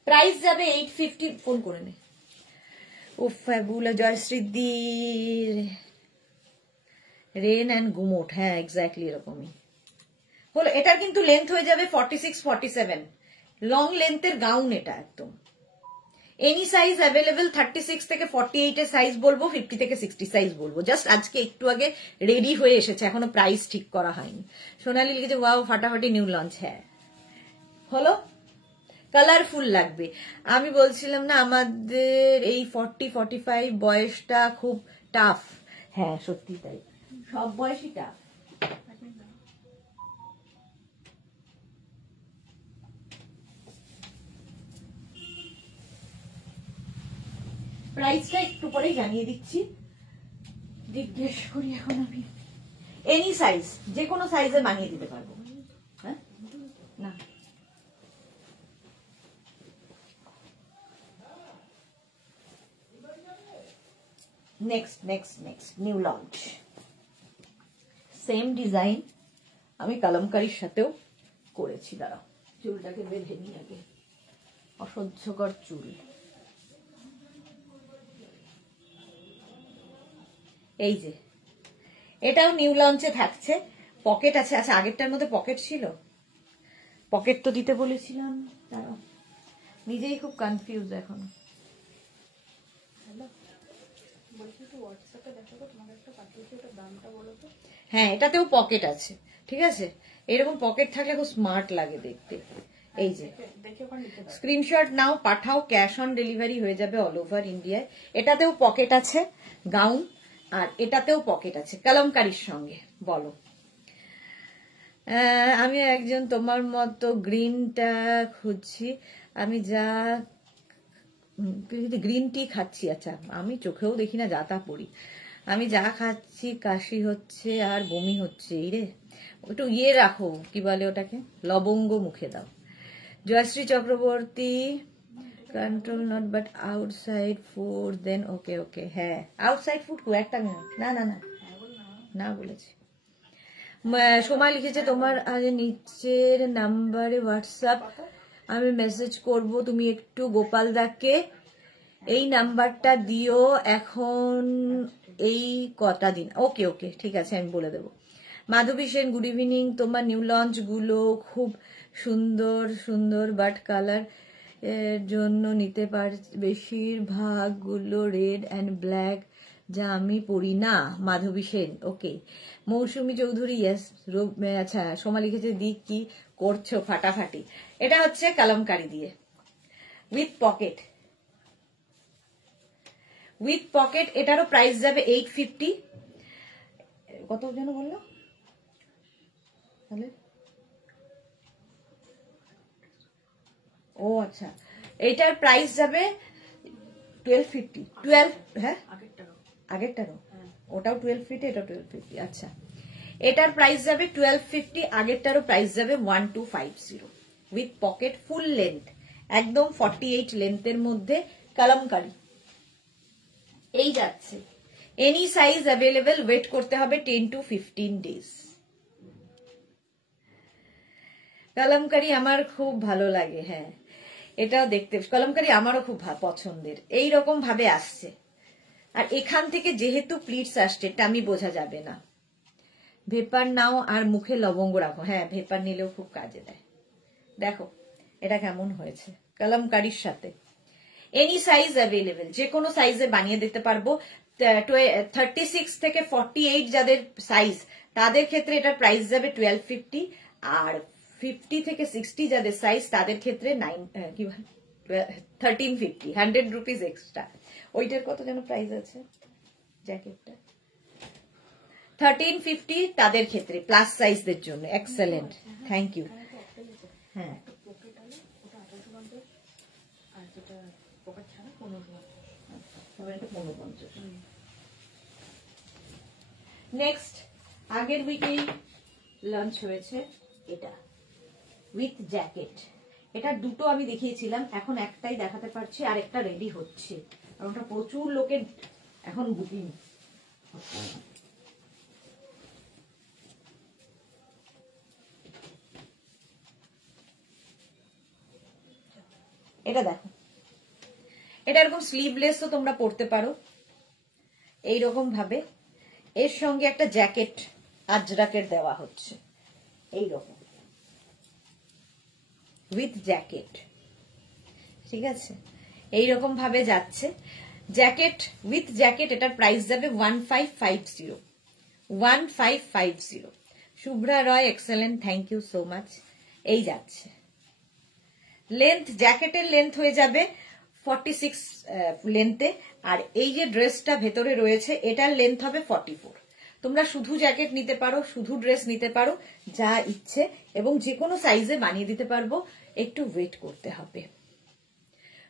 প্রাইস যাবে 850, ফোন করে নে। ও ফ্যাবুলা, জয়শ্রীদি, রেন অ্যান্ড গুমোট, হ্যাঁ এক্স্যাক্টলি এরকমই হলো। এটার কিন্তু লেন্থ হয়ে যাবে 46, 47, লং লেন্থের গাউন এটা একদম। এনি সাইজ অ্যাভেলেবেল, 36 থেকে 48 এর সাইজ বলবো, 50 থেকে 60 সাইজ বলবো। জাস্ট আজকে একটু আগে রেডি হয়ে এসেছে, এখনো প্রাইস ঠিক করা হয়নি। সোনালি লিখেছে ওয়াও ফাটাফাটি নিউ লঞ্চ, হ্যাঁ হলো, কালারফুল লাগবে। আমি বলছিলাম না আমাদের এই 40-45 বয়সটা খুব টাফ, হ্যাঁ সত্যি তাই, সব বয়সই টাফ। প্রাইসটা একটু পরেই জানিয়ে দিচ্ছি, জিজ্ঞেস করি এখন আমি। এনি সাইজ, যে কোনো সাইজে বানিয়ে দিতে পারবো, হ্যাঁ না। Next next next, new launch, same design আমি কলমকারীর সাথেও করেছি। দাঁড়াও, চুলটাকে বেঁধে নিই আগে, অসহ্যকর চুল। এই যে এটাও নিউ লঞ্চে থাকছে, পকেট আছে। আচ্ছা আগেরটার মধ্যে পকেট ছিল, পকেট তো দিতে বলেছিলাম, দাঁড়াও নিজেই খুব কনফিউজ এখন। হ্যাঁ এটাতেও পকেট আছে, ঠিক আছে। এরকম পকেট থাকলে খুব স্মার্ট লাগে দেখতে। এই যে স্ক্রিনশট নাও, পাঠাও, ক্যাশ অন ডেলিভারি হয়ে যাবে অল ওভার ইন্ডিয়ায়। এটাতেও পকেট আছে গাউন, আর এটাতেও পকেট আছে কলমকারীর সঙ্গে। বলো, আমি একজন তোমার মতো গ্রিনটা খুঁজছি, আমি যা গ্রিন টি খাচ্ছি। আচ্ছা আমি চোখেও দেখি না, যা তা পড়ি। আমি যা খাচ্ছি কাশি হচ্ছে আর বমি হচ্ছে। এই রে, একটু ইয়ে রাখো, কি বলে ওটাকে, লবঙ্গ মুখে দাও। Joyshree Chakraborty, control not but outside food, then okay okay, হ্যাঁ আউটসাইড ফুড খুব একটা না না না না বলেছি। সোমা লিখেছে তোমার আজ নিচের নাম্বারে হোয়াটসঅ্যাপ আমি মেসেজ করব, তুমি একটু গোপাল দাকে এই নাম্বারটা দিও, এখন এই কটা দিন। ওকে ওকে ঠিক আছে, আমি বলে দেবো। মাধবী সেন, গুড ইভিনিং। তোমার নিউ লঞ্চ গুলো খুব সুন্দর সুন্দর, বাট কালার এর জন্য নিতে পার, বেশিরভাগ গুলো রেড অ্যান্ড ব্ল্যাক, যা আমি পড়ি না। মাধবী সেন, ওকে। মৌসুমী চৌধুরী, ইয়েস। আচ্ছা, সোমা লিখেছে দি কি করছো ফাটাফাটি। এটা হচ্ছে কলমকারি দিয়ে উইথ পকেট, উইথ পকেট। এটারও প্রাইস যাবে 850। কত যেন বললো তাহলে? ও আচ্ছা, এইটার প্রাইস যাবে 1250। 12, হ্যাঁ আগেরটারও, ওটাও 1250, এটাও 1250। আচ্ছা, এটার প্রাইস যাবে 1250, আগেরটারও প্রাইস যাবে 1250 উইথ পকেট, ফুল লেন্থ, একদম 48 লেন্থের মধ্যে কলমকারি। এই যাচ্ছে, এনি সাইজ অ্যাভেলেবেল, ওয়েট করতে হবে 10 to 15 ডেজ। কলমকারি আমার খুব ভালো লাগে, হ্যাঁ এটাও দেখতে, কলমকারি আমারও খুব পছন্দের। এই রকম ভাবে আসছে, আর এখান থেকে যেহেতু প্লিটস আসছে, এটা আমি বোঝা যাবে না। ভেপার নাও আর মুখে লবঙ্গ রাখো, হ্যাঁ ভেপার নিলেও খুব কাজে দেয়। দেখো এটা কেমন হয়েছে কলমকারির সাথে। এনি সাইজ অ্যাভেলেবেল, যে কোনো সাইজে বানিয়ে দিতে পারবো। 36 থেকে 48 যাদের সাইজ, তাদের ক্ষেত্রে এটার প্রাইস যাবে 1250, আর 50 থেকে 60 যাদের সাইজ, তাদের ক্ষেত্রে 1350, 100 রুপিস এক্সট্রা। ওইটার কত যেন প্রাইস আছে জ্যাকেটটা? 1350 তাদের ক্ষেত্রে, প্লাস সাইজদের জন্য। Excellent, thank you. হ্যাঁ নেক্সট, আগের উইকেই লঞ্চ হয়েছে এটা উইথ জ্যাকেট। এটা দুটো আমি দেখিয়েছিলাম, এখন একটাই দেখাতে পারছি, আর একটা রেডি হচ্ছে, আর ওটা প্রচুর লোকের এখন বুকিং। এটা দেখো, এটা এরকম স্লিভলেস তো তোমরা পরতে পারো এইরকম ভাবে। এর সঙ্গে একটা জ্যাকেট আজরাকের দেওয়া হচ্ছে এইরকম উইথ জ্যাকেট, ঠিক আছে? এইরকম ভাবে যাচ্ছে জ্যাকেট উইথ জ্যাকেট। এটার প্রাইস যাবে 1550, 1550। Shubhra Roy, excellent, thank you so much. এই যাচ্ছে, লেন্থ জ্যাকেটের লেন্থ হয়ে যাবে 46 লেন্থে, আর এই যে ড্রেসটা ভেতরে রয়েছে এটার লেন্থ হবে 44। তোমরা শুধু জ্যাকেট নিতে পারো, শুধু ড্রেস নিতে পারো, যা ইচ্ছে, এবং যে কোনো সাইজে বানিয়ে দিতে পারবো, একটু ওয়েট করতে হবে।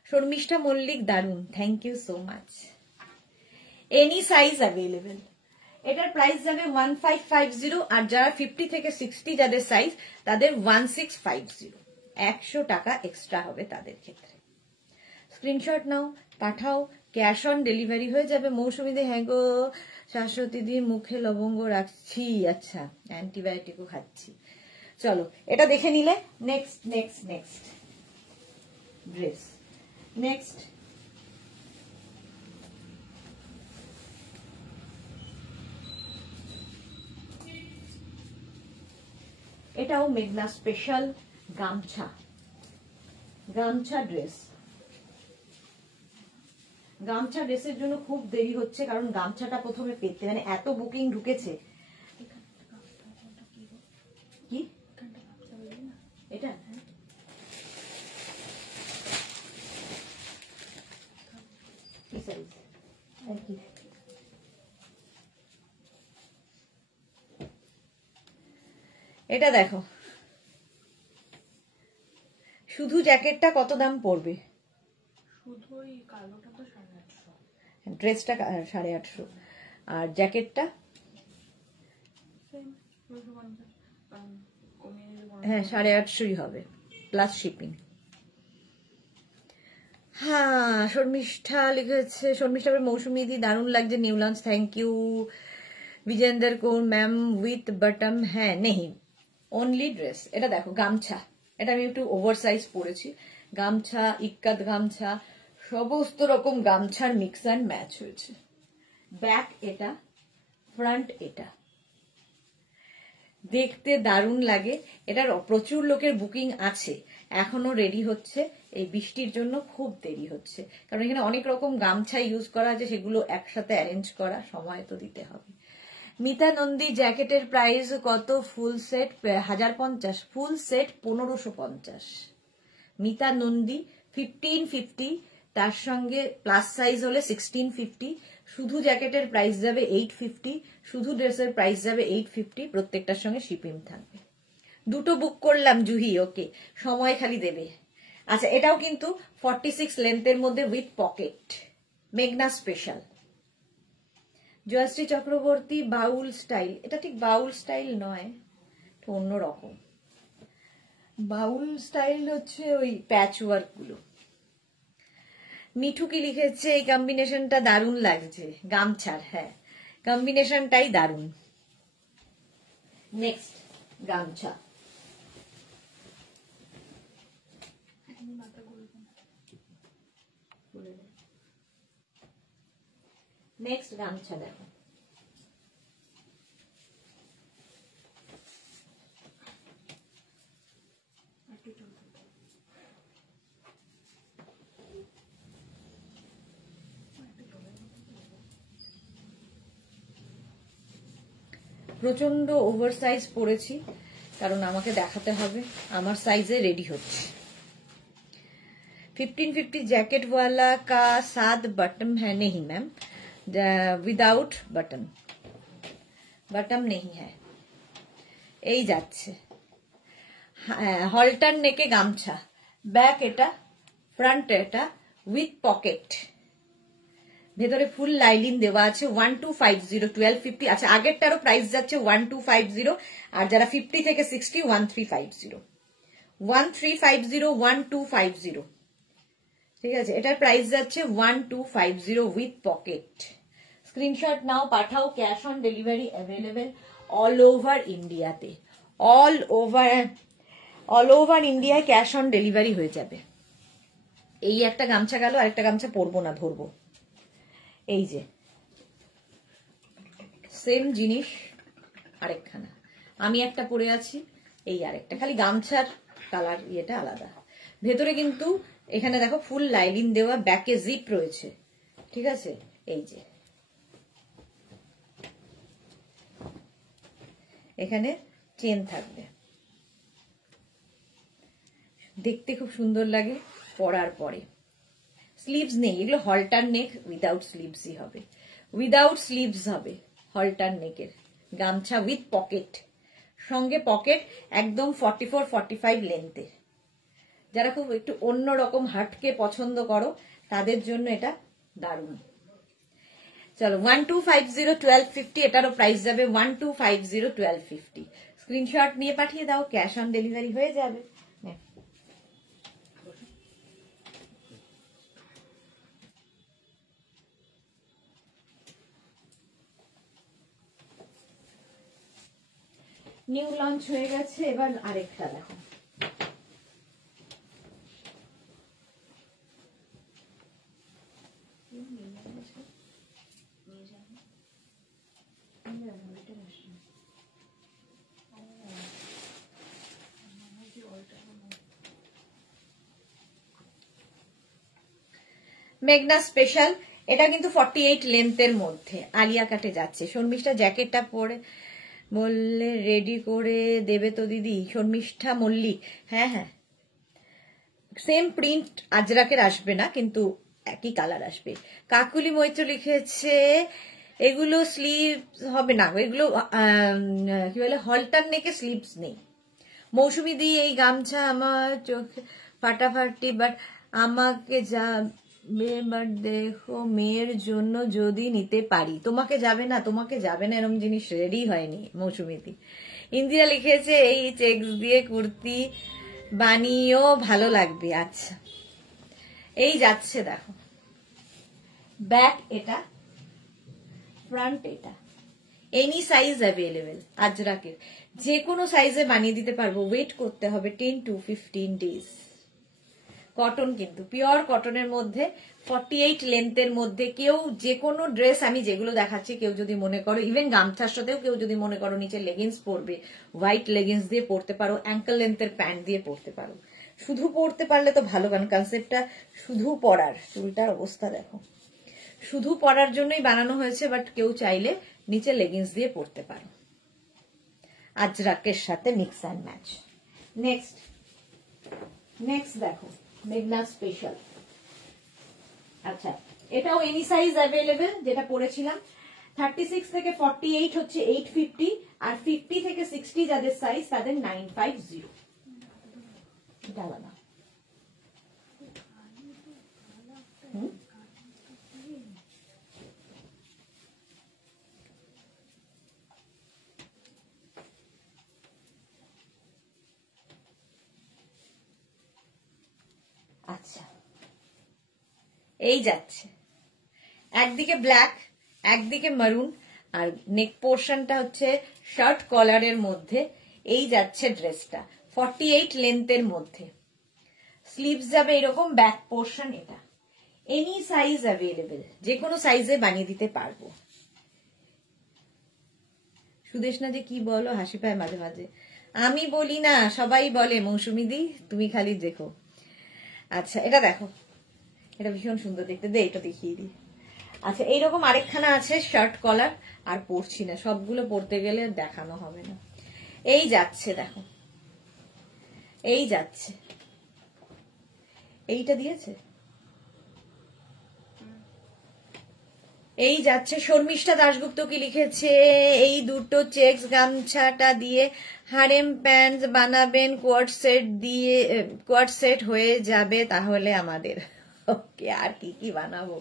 শর্মিষ্ঠা মল্লিক, দারুন, thank you so much. Any size available. এটার প্রাইস যাবে 1550, আর যারা 50 থেকে 60 যাদের সাইজ, তাদের 1650। 100 টাকা এক্সট্রা হবে তাদের ক্ষেত্রে। স্ক্রিনশট নাও, পাঠাও, ক্যাশ অন ডেলিভারি হয়ে যাবে। মৌসুমী দে, হ্যাঁ গো শাশ্বতী দি, মুখে লবঙ্গ রাখছি। আচ্ছা, অ্যান্টিবায়োটিকও খাচ্ছি। চলো এটা দেখে নিলে। Next next next dress. Next এটাও মেঘনা স্পেশাল গামছা, গামছা ড্রেস। গামছা ড্রেসের জন্য খুব দেরি হচ্ছে, কারণ গামছাটা প্রথমে পেতে, মানে এত বুকিং ঢুকেছে। কি এটা? এটা দেখো, শুধু জ্যাকেটটা কত দাম পড়বে? ড্রেসটা 850, আর জ্যাকেটটা হ্যাঁ 850 হবে, প্লাস শিপিং। হ্যাঁ, শর্মিষ্ঠা লিখেছে, শর্মিষ্ঠা মৌসুমী দি, দারুণ লাগছে new launch, thank you. Bijender Kaur, ma'am with bottom, হ্যাঁ নেই, অনলি ড্রেস। এটা দেখো গামছা, এটা আমি একটু ওভার সাইজ পরেছি। গামছা, ইক্কাত গামছা, সমস্ত রকম গামছার মিক্স অ্যান্ড ম্যাচ হয়েছে। ব্যাক এটা, ফ্রন্ট এটা। দেখতে দারুণ লাগে। এটার প্রচুর লোকের বুকিং আছে, এখনো রেডি হচ্ছে। এই বৃষ্টির জন্য খুব দেরি হচ্ছে, কারণ এখানে অনেক রকম গামছা ইউজ করা আছে, সেগুলো একসাথে অ্যারেঞ্জ করা, সময় তো দিতে হবে। মিতা নন্দী জ্যাকেটের প্রাইস কত? Full set 1050, full set 1550। Mita Nandi 1550, তার সঙ্গে প্লাস সাইজ হলে 1650। শুধু জ্যাকেটের প্রাইস যাবে 850, শুধু ড্রেসের প্রাইস যাবে 850, প্রত্যেকটার সঙ্গে শিপিং থাকবে। দুটো বুক করলাম জুহি, ওকে, সময় খালি দেবে। আচ্ছা, এটাও কিন্তু 46 লেন্থের মধ্যে উইথ পকেট, মেঘনা স্পেশাল। জয়শ্রী চক্রবর্তী বাউল স্টাইল, এটা ঠিক বাউল স্টাইল নয়, অন্যরকম। বাউল স্টাইল হচ্ছে ওই প্যাচ ওয়ার্ক গুলো। মিঠু কি লিখেছে? এই কম্বিনেশনটা দারুণ লাগছে গামছার। হ্যাঁ, কম্বিনেশনটাই দারুণ। নেক্সট গামছা। নেক্সট গামছা দেখো, প্রচন্ড ওভার সাইজ পরেছি, কারণ আমাকে দেখাতে হবে আমার সাইজে রেডি হচ্ছে। 1550 जैकेट वाला का 7 बटन है? नहीं मैम, विदाउट बटन, बटन नहीं है। এই যাচ্ছে হলটার নেকে গামছা, ব্যাক এটা, ফ্রন্ট এটা, উইথ পকেট, ভেতরে ফুল লাইলিন দেওয়া আছে। 1250, 1250। আচ্ছা, আগেরটারও প্রাইস যাচ্ছে 1250, আর যারা 50 থেকে 60 1350, 1350, 1250। ঠিক আছে, এটার প্রাইস যাচ্ছে 1250 উইথ পকেট। স্ক্রিনশট নাও, পাঠাও। Cash on delivery available all over ইন্ডিয়াতে, অল ওভার ইন্ডিয়ায় ক্যাশ অন ডেলিভারি হয়ে যাবে। এই একটা গামছা গেল, আরেকটা গামছা পরবো না, ধরবো। এই যে সেম জিনিস আরেকখানা, আমি একটা পরে আছি, এই আরেকটা, খালি গামছার কালার ইয়েটা আলাদা। ভেতরে কিন্তু এখানে দেখো ফুল লাইলিন দেওয়া, ব্যাকে জিপ রয়েছে। ঠিক আছে, এই যে এখানে চেন থাকবে, দেখতে খুব সুন্দর লাগে পরার পরে। স্লিভস নেই, এগুলো হলটার নেক, উইদাউট স্লিভসই হবে, উইদাউট স্লিভস হবে হলটার নেকের গামছা উইথ পকেট, সঙ্গে পকেট একদম 44-45 লেন্থের। যারা খুব একটু অন্যরকম হাটকে পছন্দ করো তাদের জন্য এটা দারুণ। চলো, 1250, 1250, এটারও প্রাইস যাবে 1250, 1250। স্ক্রিনশট নিয়ে পাঠিয়ে দাও, ক্যাশ অন ডেলিভারি হয়ে যাবে। নিউ লঞ্চ হয়ে গেছে, এবার আরেকটা দেখো। মেঘনা স্পেশাল, এটা কিন্তু 48 লেন্থের মধ্যে আলিয়া কাটে যাচ্ছে। শর্মিষ্ঠা জ্যাকেটটা পরে বললে রেডি করে দেবে তো দিদি? শর্মিষ্ঠা মল্লিক, হ্যাঁ হ্যাঁ, সেম প্রিন্ট আজরাকের আসবে না, কিন্তু একই কালার আসবে। কাকুলি মৈত্র লিখেছে এগুলো স্লিভস হবে না, এগুলো কি বলে হলটার নেকে স্লিভস নেই। মৌসুমী দি, এই গামছা আমার চোখে ফাটাফাটি, বাট আমাকে যাবে, বাট দেখো মেয়ের জন্য যদি নিতে পারি। তোমাকে যাবে না, তোমাকে যাবে না, এরকম জিনিস রেডি হয়নি মৌসুমী দি। ইন্দিরা লিখেছে এই চেক্স দিয়ে কুর্তি বানিয়েও ভালো লাগবে। আচ্ছা, এই যাচ্ছে দেখো, ব্যাক এটা, ফ্রন্ট এটা, এনি সাইজ অ্যাভেলেবেল আজরাকের, যে কোনো সাইজে বানিয়ে দিতে পারবো। ওয়েট করতে হবে 10 to 15 days। কটন, কিন্তু পিওর কটনের মধ্যে 48 লেন্থের মধ্যে। কেউ যে কোনো ড্রেস আমি যেগুলো দেখাচ্ছি, কেউ যদি মনে করো ইভেন গামছার সাথেও কেউ যদি মনে করো নিচে লেগিংস পরবে, হোয়াইট লেগিংস দিয়ে পরতে পারো, অ্যাঙ্কেল লেন্থের প্যান্ট দিয়ে পরতে পারো। শুধু পরতে পারলে তো ভালো, কারণ কনসেপ্টটা শুধু পরার। চুলটার অবস্থা দেখো, শুধু পরার জন্যই বানানো হয়েছে, বাট কেউ চাইলে নিচে লেগিংস দিয়ে পরতে পারো। আজরাকের সাথে মিক্স অ্যান্ড ম্যাচ। নেক্সট দেখো মেঘনা স্পেশাল। আচ্ছা, এটাও এনি সাইজ অ্যাভেলেবেল, যেটা পরেছিলাম। 36 থেকে 48 হচ্ছে 850, আর 50 থেকে 60 যাদের সাইজ তাদের 950। এটা আলাদা। আচ্ছা, এই যাচ্ছে একদিকে ব্ল্যাক, একদিকে মারুন, আর নেক পোর্শনটা হচ্ছে শার্ট কলারের মধ্যে। এই যাচ্ছে ড্রেসটা 48 লেন্থের মধ্যে। স্লিভস যাবে এরকম, ব্যাক পোর্শন এটা। এনি সাইজ অ্যাভেলেবেল, যে কোনো সাইজে বানিয়ে দিতে পারবো। সুদেশ না যে কি বলো, হাসি পায় মাঝে মাঝে। আমি বলি না, সবাই বলে মৌসুমি দি তুমি খালি দেখো। আচ্ছা, এটা দেখো, এটা ভীষণ সুন্দর দেখতে, দে এটা দেখিয়ে দিই। আচ্ছা, এইরকম আরেকখানা আছে শার্ট কলার, আর পরছি না, সবগুলো পরতে গেলে দেখানো হবে না। এই যাচ্ছে দেখো, এই যাচ্ছে, এইটা দিয়েছে, এই যাচ্ছে। শর্মিষ্ঠা দাশগুপ্ত কি লিখেছে, এই দুটো চেক্স গামছাটা দিয়ে হারেম প্যান্ট বানাবেন, কোয়ার্ড সেট দিয়ে, কোয়ার্ড সেট হয়ে যাবে তাহলে আমাদের। ওকে, আর কি কি বানাবো।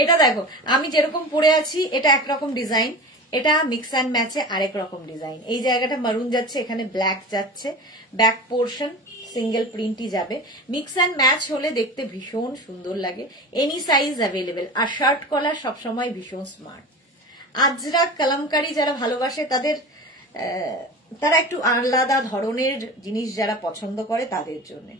এটা দেখো, আমি যেরকম পরে আছি এটা একরকম ডিজাইন, এটা মিক্স অ্যান্ড ম্যাচে আরেক রকম ডিজাইন। এই জায়গাটা মারুন যাচ্ছে, এখানে ব্ল্যাক যাচ্ছে, ব্যাক পোর্শন সিঙ্গেল প্রিন্টই যাবে। মিক্স অ্যান্ড ম্যাচ হলে দেখতে ভীষণ সুন্দর লাগে। এনি সাইজ অ্যাভেলেবেল, আর শার্ট কলার সবসময় ভীষণ স্মার্ট। আজরাক কালামকারী যারা ভালোবাসে তাদের, তারা একটু আলাদা ধরনের জিনিস যারা পছন্দ করে তাদের জন্য।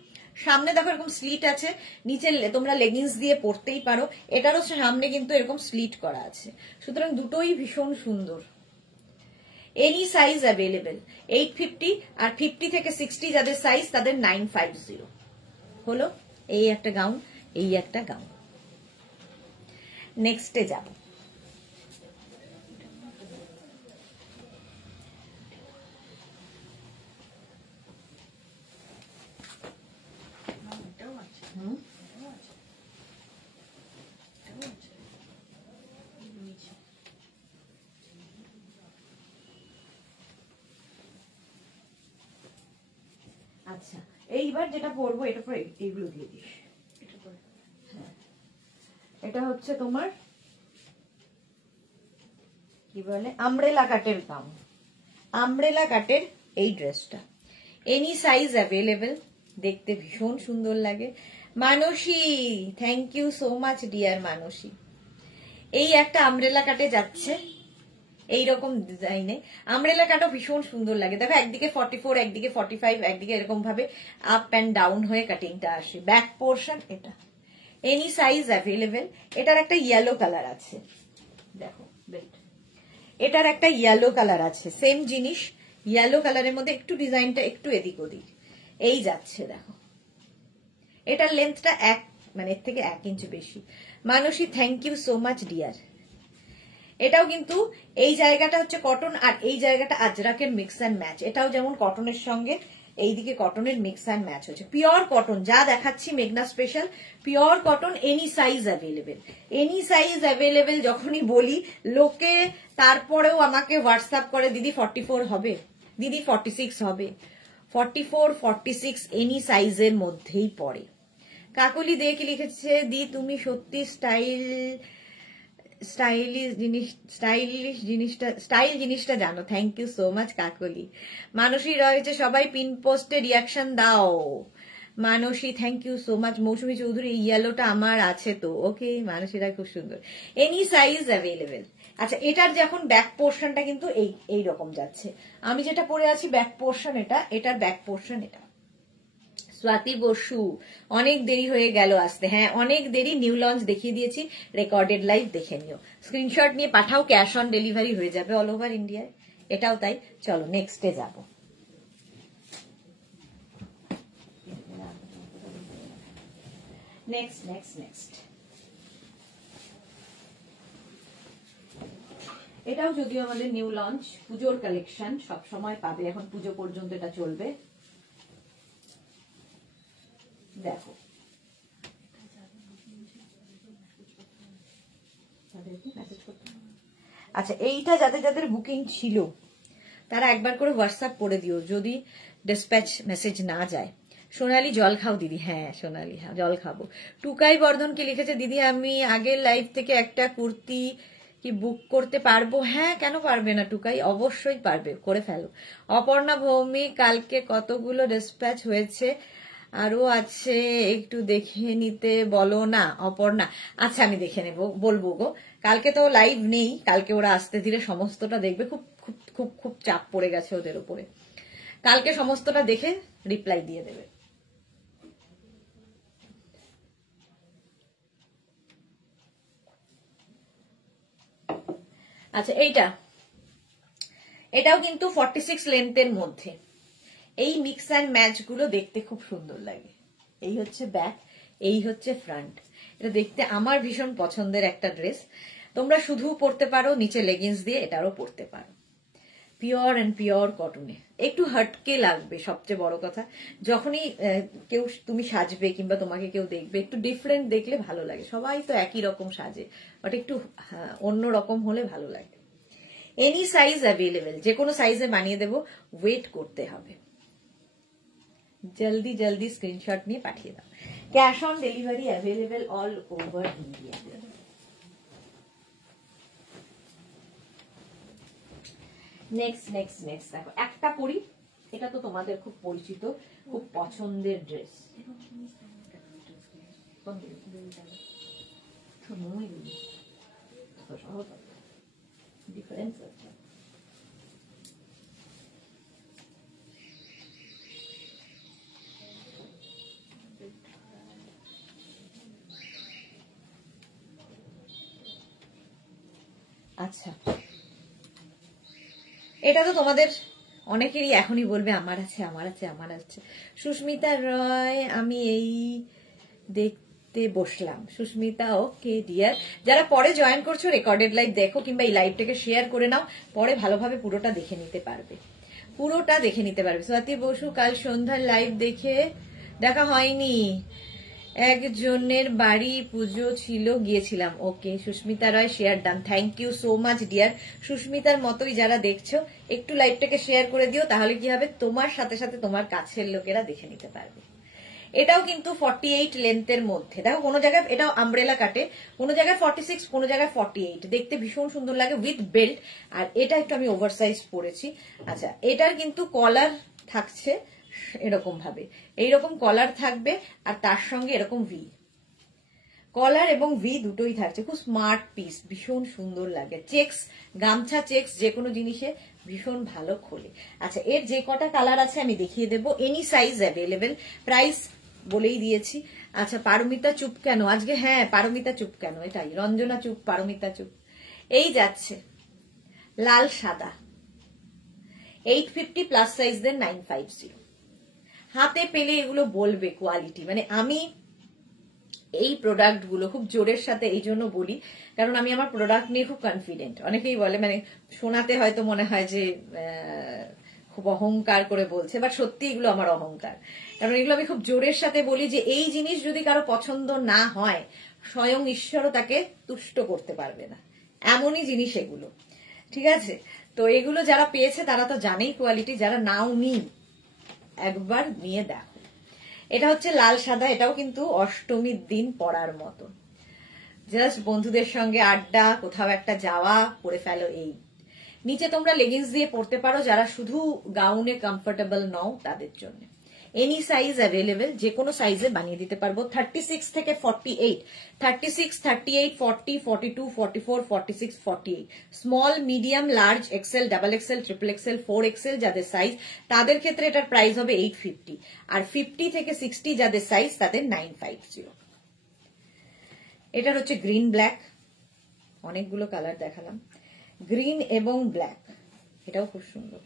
সামনে দেখো এরকম স্লিট আছে, নিচে তোমরা লেগিংস দিয়ে পরতেই পারো। এটারও সামনে কিন্তু এরকম স্লিট করা আছে, সুতরাং দুটোই ভীষণ সুন্দর। এনি সাইজ অ্যাভেলেবেল, 850, আর 50 থেকে 60 যাদের সাইজ তাদের 950 হলো। এই একটা গাউন, এই একটা গাউন। নেক্সটে যাব। আচ্ছা, এইবার যেটা পরবো এটা পরে এগুলো দিয়ে দিস। এটা হচ্ছে তোমার কি বলে, আমব্রেলা কাটের গাউন। আমব্রেলা কাটের এই ড্রেসটা এনি সাইজ অ্যাভেলেবেল, দেখতে ভীষণ সুন্দর লাগে। Manasi, thank you so much dear Manasi. এই একটা আমব্রেলা কাটে যাচ্ছে, এইরকম ডিজাইনে। আমব্রেলা কাটও ভীষণ সুন্দর লাগে। দেখো একদিকে 44, একদিকে 45, একদিকে এরকম ভাবে আপ অ্যান্ড ডাউন হয়ে কাটিংটা আসে। ব্যাক পোর্শন এটা এনি সাইজ অ্যাভেলেবেল। এটার একটা ইয়েলো কালার আছে, দেখো বেল্ট, এটার একটা ইয়েলো কালার আছে, সেম জিনিস ইয়েলো কালারের মধ্যে একটু ডিজাইনটা একটু এদিক ওদিক। এই যাচ্ছে দেখো, এটার লেন্থটা মানে এর থেকে 1 ইঞ্চি বেশি। Manasi, thank you so much dear. এটাও কিন্তু এই জায়গাটা হচ্ছে কটন, আর এই জায়গাটা আজরাকের মিক্স অ্যান্ড ম্যাচ। এটাও যেমন কটনের সঙ্গে এইদিকে কটনের মিক্স অ্যান্ড ম্যাচ হচ্ছে। পিওর কটন যা দেখাচ্ছি মেঘনা special, pure cotton, any size available. Any size available যখনই বলি, লোকে তারপরেও আমাকে হোয়াটসঅ্যাপ করে, দিদি 44 হবে, দিদি 46 হবে। 44, 46 এনি সাইজের মধ্যেই পড়ে। কাকলি দে কি লিখেছে, দি তুমি সত্যি স্টাইল জিনিসটা জানো, থ্যাংক ইউ সো মাচ কাকলি। মানসী রয়েছে, সবাই পিন পোস্টে রিয়াকশন দাও। মানসী, থ্যাংক ইউ সো মাচ। মৌসুমী চৌধুরী, এই ইয়েলোটা আমার আছে তো, ওকে। মানসীরা খুব সুন্দর, এনি সাইজ অ্যাভেলেবেল। আচ্ছা, এটার যখন ব্যাক পোর্শনটা কিন্তু এই রকম যাচ্ছে। আমি যেটা পরে আছি ব্যাক পোর্শন এটা, এটার ব্যাক পোর্শন এটা। স্বাতি বসু, অনেক দেরি হয়ে গেল আসতে। হ্যাঁ অনেক দেরি, নিউ লঞ্চ দেখিয়ে দিয়েছি, রেকর্ডেড লাইভ দেখে নিও, স্ক্রিনশট নিয়ে পাঠাও, ক্যাশ অন ডেলিভারি হয়ে যাবে অল ওভার ইন্ডিয়ায়, এটাও তাই। চলো নেক্সটে যাব। নেক্সট এটাও যদিও আমাদের নিউ লঞ্চ, পুজোর কালেকশন, সব সময় পাবে, এখন পুজো পর্যন্ত এটা চলবে। দেখো আচ্ছা, এইটা যাদের যাদের বুকিং ছিল তারা একবার করে হোয়াটসঅ্যাপ করে দিও যদি ডিসপ্যাচ মেসেজ না যায়। সোনালি জল খাও দিদি, হ্যাঁ সোনালি জল খাবো। টুকাই বর্ধন কি লিখেছে, দিদি আমি আগের লাইভ থেকে একটা কুর্তি কি বুক করতে পারবো? হ্যাঁ কেন পারবে না টুকাই, অবশ্যই পারবে, করে ফেলো। অপর্ণা ভৌমিক, কালকে কতগুলো ডিসপ্যাচ হয়েছে আরো আছে একটু দেখে নিতে বলো না অপর্ণা। আচ্ছা আমি দেখে নেব, বলবো গো। কালকে তো লাইভ নেই, কালকে ওরা আস্তে ধীরে সমস্তটা দেখবে, খুব খুব খুব খুব চাপ পড়ে গেছে ওদের উপরে, কালকে সমস্তটা দেখে রিপ্লাই দিয়ে দেবে। আচ্ছা এটাও কিন্তু 46 লেন্থের মধ্যে। এই মিক্স অ্যান্ড ম্যাচ গুলো দেখতে খুব সুন্দর লাগে। এই হচ্ছে ব্যাক, এই হচ্ছে ফ্রন্ট। এটা দেখতে আমার ভীষণ পছন্দের একটা ড্রেস। তোমরা শুধু পরতে পারো, নিচে লেগিংস দিয়ে এটারও পরতে পারো। পিওর অ্যান্ড পিওর কটনে, একটু হটকে লাগবে সবচেয়ে বড় কথা। যখনই কেউ তুমি সাজবে কিংবা তোমাকে কেউ দেখবে, একটু ডিফারেন্ট দেখলে ভালো লাগে। সবাই তো একই রকম সাজে, বাট একটু অন্য রকম হলে ভালো লাগে। এনি সাইজ অ্যাভেলেবেল, যে কোনো সাইজে বানিয়ে দেবো, ওয়েট করতে হবে। জলদি জলদি স্ক্রিনশট নিয়ে পাঠিয়ে দাও। Cash on delivery available all over India. Next দেখো একটা পরি, এটা তো তোমাদের খুব পরিচিত, খুব পছন্দের ড্রেস। ডিফারেন্স আছে। আচ্ছা এটা তো তোমাদের অনেকেরই এখনই বলবে আমার আছে আমার আছে আমার আছে। সুস্মিতা রয়, আমি এই দেখতে বসলাম। সুস্মিতা ওকে ডিয়ার, যারা পরে জয়েন করছো রেকর্ডেড লাইভ দেখো, কিংবা এই লাইভটাকে শেয়ার করে নাও, পরে ভালোভাবে পুরোটা দেখে নিতে পারবে, পুরোটা দেখে নিতে পারবে। স্বাতি বসু, কাল সন্ধ্যার লাইভ দেখা হয়নি, একজনের বাড়ি পুজো ছিল গিয়েছিলাম। Okay Susmita Roy, share done, thank you so much dear. সুস্মিতার মতোই যারা দেখছো একটু লাইভটাকে শেয়ার করে দিও, তাহলে কি হবে, তোমার সাথে সাথে তোমার কাছের লোকেরা দেখে নিতে পারবে। এটাও কিন্তু 48 লেন্থের মধ্যে, দেখো কোনো জায়গায় এটাও আমব্রেলা কাটে, কোনো জায়গায় 46, কোনো জায়গায় 48, দেখতে ভীষণ সুন্দর লাগে উইথ বেল্ট। আর এটা একটু আমি ওভারসাইজ পরেছি। আচ্ছা এটার কিন্তু কলার থাকছে এরকম ভাবে, এইরকম কলার থাকবে, আর তার সঙ্গে এরকম ভি, কলার এবং ভি দুটোই থাকছে, খুব স্মার্ট পিস, ভীষণ সুন্দর লাগে। চেক্স, গামছা চেক্স যে কোনো জিনিসে ভীষণ ভালো খোলে। আচ্ছা এর যে কটা কালার আছে আমি দেখিয়ে দেবো, এনি সাইজ অ্যাভেলেবেল, প্রাইস বলেই দিয়েছি। আচ্ছা পারমিতা চুপ কেন আজকে, হ্যাঁ পারমিতা চুপ কেন, এটাই, রঞ্জনা চুপ, পারমিতা চুপ। এই যাচ্ছে লাল সাদা, 850 প্লাস সাইজদের 950। হাতে পেলে এগুলো বলবে কোয়ালিটি, মানে আমি এই প্রোডাক্ট গুলো খুব জোরের সাথে এই জন্য বলি, কারণ আমি আমার প্রোডাক্ট নিয়ে খুব কনফিডেন্ট। অনেকেই বলে, মানে শোনাতে হয়তো মনে হয় যে খুব অহংকার করে বলছে, বাট সত্যি এগুলো আমার অহংকার, কারণ এগুলো আমি খুব জোরের সাথে বলি যে এই জিনিস যদি কারো পছন্দ না হয়, স্বয়ং ঈশ্বরও তাকে তুষ্ট করতে পারবে না, এমনই জিনিস এগুলো, ঠিক আছে। তো এগুলো যারা পেয়েছে তারা তো জানেই কোয়ালিটি, যারা নাও নি একবার নিয়ে দেখো। এটা হচ্ছে লাল সাদা, এটাও কিন্তু অষ্টমীর দিন পরার মতো, জাস্ট বন্ধুদের সঙ্গে আড্ডা, কোথাও একটা যাওয়া, পরে ফেলো। এই নিচে তোমরা লেগিংস দিয়ে পরতে পারো, যারা শুধু গাউনে কমফোর্টেবল নও তাদের জন্য। এনি সাইজ অ্যাভেলেবেল, যে কোনো সাইজে বানিয়ে দিতে পারবো। 36 থেকে 48, 36, 38, 40, 42, 44, 46, 48, small, medium, large, XL, double XL, triple XL, 4XL যাদের সাইজ তাদের ক্ষেত্রে এটার প্রাইস হবে 850, আর 50 থেকে 60 যাদের সাইজ তাদের 950। এটার হচ্ছে গ্রিন ব্ল্যাক, অনেকগুলো কালার দেখালাম, গ্রিন এবং ব্ল্যাক, এটাও খুব সুন্দর,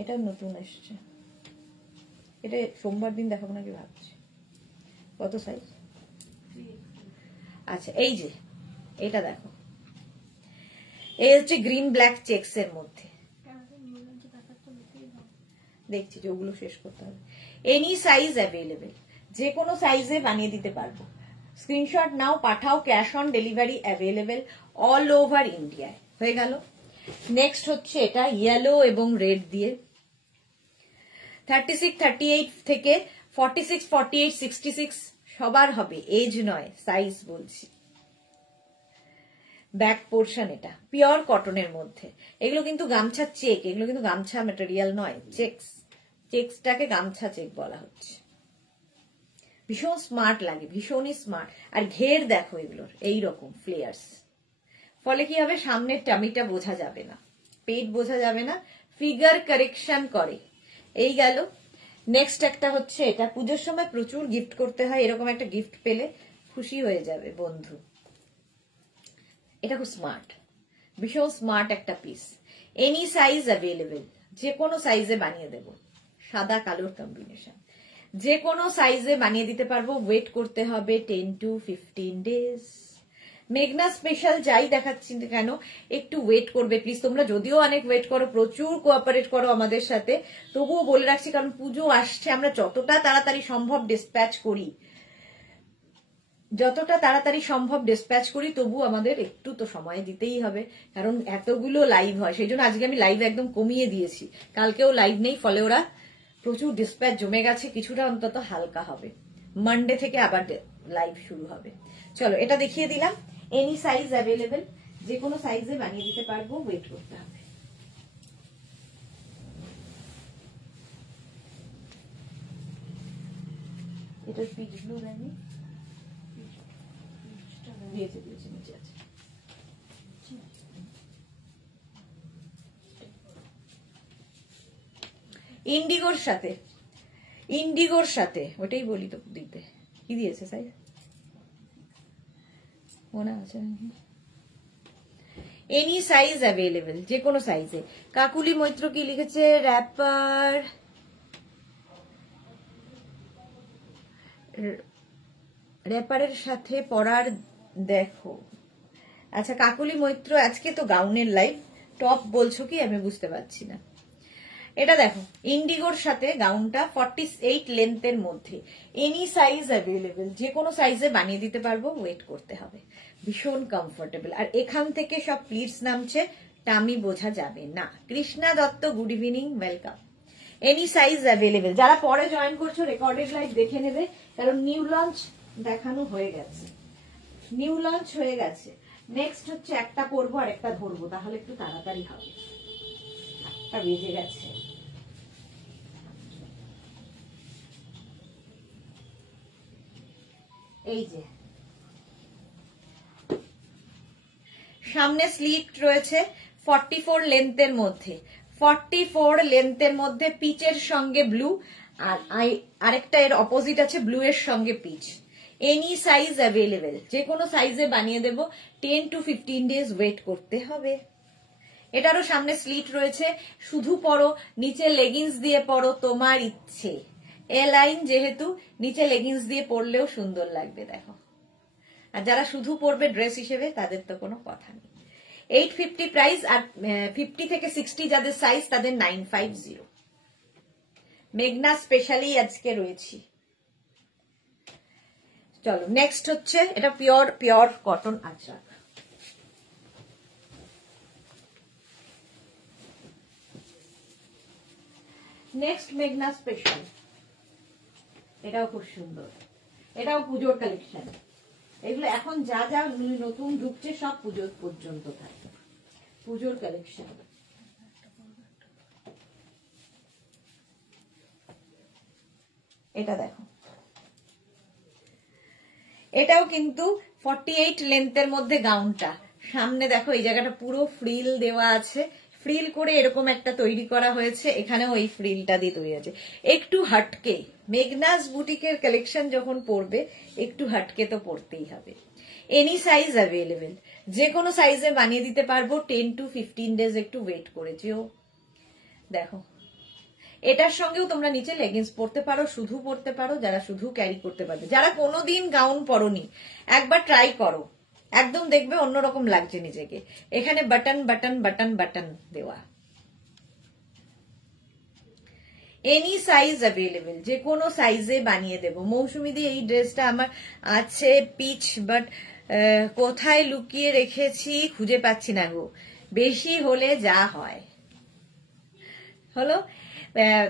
এটা নতুন এসছে, এটা সোমবার দিন দেখাবো নাকি ভাবছি। কত সাইজ? আচ্ছা এই যে এটা দেখো, এই হচ্ছে গ্রিন ব্ল্যাক চেক্স এর মধ্যে, দেখছি যে ওগুলো শেষ করতে হবে। এনি সাইজ অ্যাভেলেবেল, যে কোনো সাইজে বানিয়ে দিতে পারবো। স্ক্রিনশট নাও, পাঠাও, cash on delivery available all over ইন্ডিয়ায়। হয়ে গেল। নেক্সট হচ্ছে এটা ইয়েলো এবং রেড দিয়ে, 36, 38 থেকে 46, 48, 66 সবার হবে, এজ নয় সাইজ বলছি। ব্যাক পোর্শন এটা পিওর কটনের মধ্যে, এগুলো কিন্তু গামছা চেক, এগুলো কিন্তু গামছা ম্যাটেরিয়াল নয়, চেক্স, চেক্সটাকে গামছা চেক বলা হচ্ছে। ভীষণ স্মার্ট লাগে, ভীষণই স্মার্ট। আর ঘের দেখো এগুলোর এইরকম ফ্লেয়ার্স, ফলে কি হবে সামনের টামিটা বোঝা যাবে না, পেট বোঝা যাবে না, ফিগার কারেকশন করে। এই গেল। নেক্সট একটা হচ্ছে এটা, পুজোর সময় প্রচুর গিফট করতে হয়, এরকম একটা গিফট পেলে খুশি হয়ে যাবে বন্ধু। এটা খুব স্মার্ট, ভীষণ স্মার্ট একটা পিস। এনি সাইজ অ্যাভেলেবেল, যে কোনো সাইজে বানিয়ে দেব, সাদা কালোর কম্বিনেশন, যে কোনো সাইজে বানিয়ে দিতে পারবো। ওয়েট করতে হবে 10 to 15 ডেজ। মেঘনা স্পেশাল যাই দেখাচ্ছি কেন একটু ওয়েট করবে প্লিজ। তোমরা যদিও অনেক ওয়েট করো, প্রচুর কোঅপারেট করো আমাদের সাথে, তবুও বলে রাখছি, কারণ পুজো আসছে, আমরা যতটা তাড়াতাড়ি সম্ভব ডিসপ্যাচ করি, যতটা তাড়াতাড়ি সম্ভব ডিসপ্যাচ করি, তবু আমাদের একটু তো সময় দিতেই হবে, কারণ এতগুলো লাইভ হয়। সেই জন্য আজকে আমি লাইভ একদম কমিয়ে দিয়েছি, কালকেও লাইভ নেই, ফলে ওরা প্রচুর ডিসপ্যাচ জমে গেছে, কিছুটা অন্তত হালকা হবে। মানডে থেকে আবার লাইভ শুরু হবে। চলো এটা দেখিয়ে দিলাম। এনি সাইজ অ্যাভেলেবেল, যে কোনো সাইজে বানিয়ে দিতে পারবো, ওয়েট করতে হবে। এটা পিচ ব্লু দেয়নি, দিয়েছে দিয়েছে, নিচে আছে। ইন্ডিগোর সাথে, ইন্ডিগোর সাথে ওটাই বলি তো দিতে, কি দিয়েছে সাইজ মনে আছে? এনি সাইজ অ্যাভেলেবেল, যে কোনো সাইজে। কাকুলি মৈত্র কি লিখেছে? র্যাপার, র্যাপারের সাথে পরার দেখো। আচ্ছা কাকুলি মৈত্র, আজকে তো গাউনের লাইভ, টপ বলছো কি আমি বুঝতে পারছি না। এটা দেখো ইন্ডিগোর সাথে গাউনটা 48 লেন্থের মধ্যে, এনি সাইজ অ্যাভেলেবেল, যে কোনো সাইজে বানিয়ে দিতে পারবো, ওয়েট করতে হবে। ভীষণ কমফোর্টেবল, আর এখান থেকে সব প্লিটস নামছে, টামি বোঝা যাবে না। Krishna Dutta good evening, welcome. Any size available, যারা পরে জয়েন করছো রেকর্ডেড লাইভ দেখে নেবে, কারণ নিউ লঞ্চ দেখানো হয়ে গেছে, নিউ লঞ্চ হয়ে গেছে। নেক্সট হচ্ছে একটা পরবো আর একটা ধরবো, তাহলে একটু তাড়াতাড়ি হবে, একটা বেজে গেছে। এই যে সামনে স্লিট রয়েছে 44 লেন্থের মধ্যে, 44 লেন্থের মধ্যে পিচের সঙ্গে ব্লু, আর আরেকটা এর অপোজিট আছে ব্লু এর সঙ্গে পিচ। এনি সাইজ অ্যাভেলেবেল, যে কোনো সাইজে বানিয়ে দেব। 10 to 15 ডেজ ওয়েট করতে হবে। এটারও সামনে স্লিট রয়েছে, শুধু পরো, নিচে লেগিংস দিয়ে পরো, তোমার ইচ্ছে। এ লাইন যেহেতু, নিচে লেগিংস দিয়ে পরলেও সুন্দর লাগবে দেখো। আর যারা শুধু পরবে ড্রেস হিসেবে, তাদের তো কোনো কথা নেই। 850 প্রাইস, আর 50 থেকে 60 যাদের সাইজ তাদের 950। মেঘনা স্পেশালি আজকে রয়েছি। চলো নেক্সট হচ্ছে এটা পিওর পিওর কটন আঁচড়, নেক্সট মেঘনা স্পেশাল, এটাও খুব সুন্দর, এটাও পুজোর কালেকশন। এগুলো এখন যা যা নতুন ঢুকছে সব পুজোর পর্যন্ত থাকে, পুজোর কালেকশন। এটা দেখো, এটাও কিন্তু 48 লেন্থের মধ্যে গাউনটা। সামনে দেখো এই জায়গাটা পুরো ফ্রিল দেওয়া আছে, ফ্রিল করে এরকম একটা তৈরি করা হয়েছে, এখানেও এই ফ্রিলটা দিয়ে তৈরি আছে। একটু হাটকে, মেঘনাস বুটিকের কালেকশন যখন পরবে একটু হাটকে তো পরতেই হবে। এনি সাইজ অ্যাভেলেবেল, যে কোনো সাইজে বানিয়ে দিতে পারবো। 10 to 15 ডেজ একটু ওয়েট করেছিও। দেখো এটার সঙ্গেও তোমরা নিচে লেগিংস পরতে পারো, শুধু পরতে পারো, যারা শুধু ক্যারি করতে পারবে। যারা কোনোদিন গাউন পরনি একবার ট্রাই করো, একদম দেখবে অন্যরকম লাগছে নিজেকে। এখানে বাটন বাটন বাটন বাটন দেওয়া, এনি সাইজ অ্যাভেলেবেল, যে কোনো সাইজে বানিয়ে দেব। মৌসুমী দি এই ড্রেসটা আমার আছে পিচ, বাট কোথায় লুকিয়ে রেখেছি খুঁজে পাচ্ছি না গো। বেশি হলে যা হয় হলো।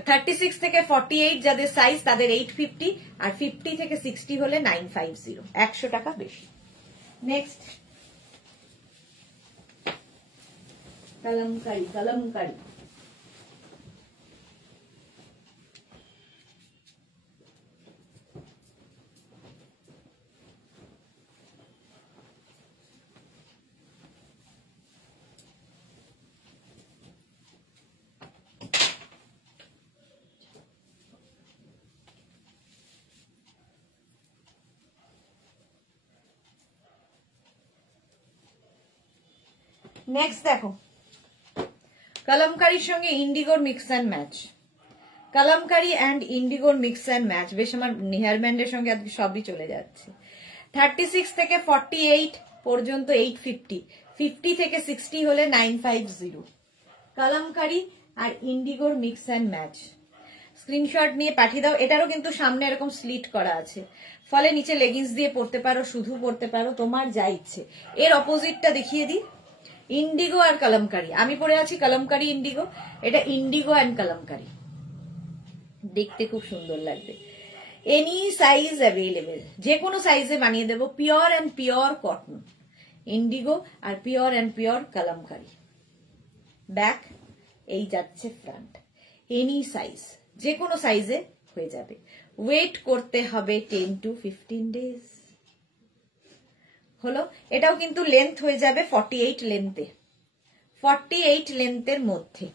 36 থেকে 48 যাদের সাইজ তাদের 850, আর 50 থেকে 60 হলে 950, 100 টাকা বেশি। নেক্সট কলমকারি, কলমকারি নেক্সট দেখো, কলমকারির সঙ্গে ইন্ডিগোর mix and match. Kalamkari and ইন্ডিগোর মিক্স অ্যান্ড ম্যাচ, বেশ আমার হেয়ার ব্যান্ডের সঙ্গে আজকে সবই চলে যাচ্ছে। 36 থেকে 48 পর্যন্ত 850, 50 থেকে 60 হলে 950। কলমকারি আর ইন্ডিগোর মিক্স অ্যান্ড ম্যাচ, স্ক্রিনশট নিয়ে পাঠিয়ে দাও। এটারও কিন্তু সামনে এরকম স্লিট করা আছে, ফলে নিচে লেগিংস দিয়ে পরতে পারো, শুধু পরতে পারো, তোমার যা ইচ্ছে। এর অপোজিটটা দেখিয়ে দিই, ইন্ডিগো আর কলমকারি। আমি পরে আছি কলমকারি ইন্ডিগো, এটা ইন্ডিগো অ্যান্ড কলমকারি, দেখতে খুব সুন্দর লাগবে। এনি সাইজ অ্যাভেলেবেল, যে কোনো সাইজে বানিয়ে দেবো। Pure and pure cotton indigo আর pure and pure kalamkari. Back এই যাচ্ছে ফ্রন্ট। এনি সাইজ, যে কোনো সাইজে হয়ে যাবে। ওয়েট করতে হবে 10 to 15 ডেজ। হলো, এটাও কিন্তু লেন্থ হয়ে যাবে 48 লেন্থে, 48 লেন্থের মধ্যে।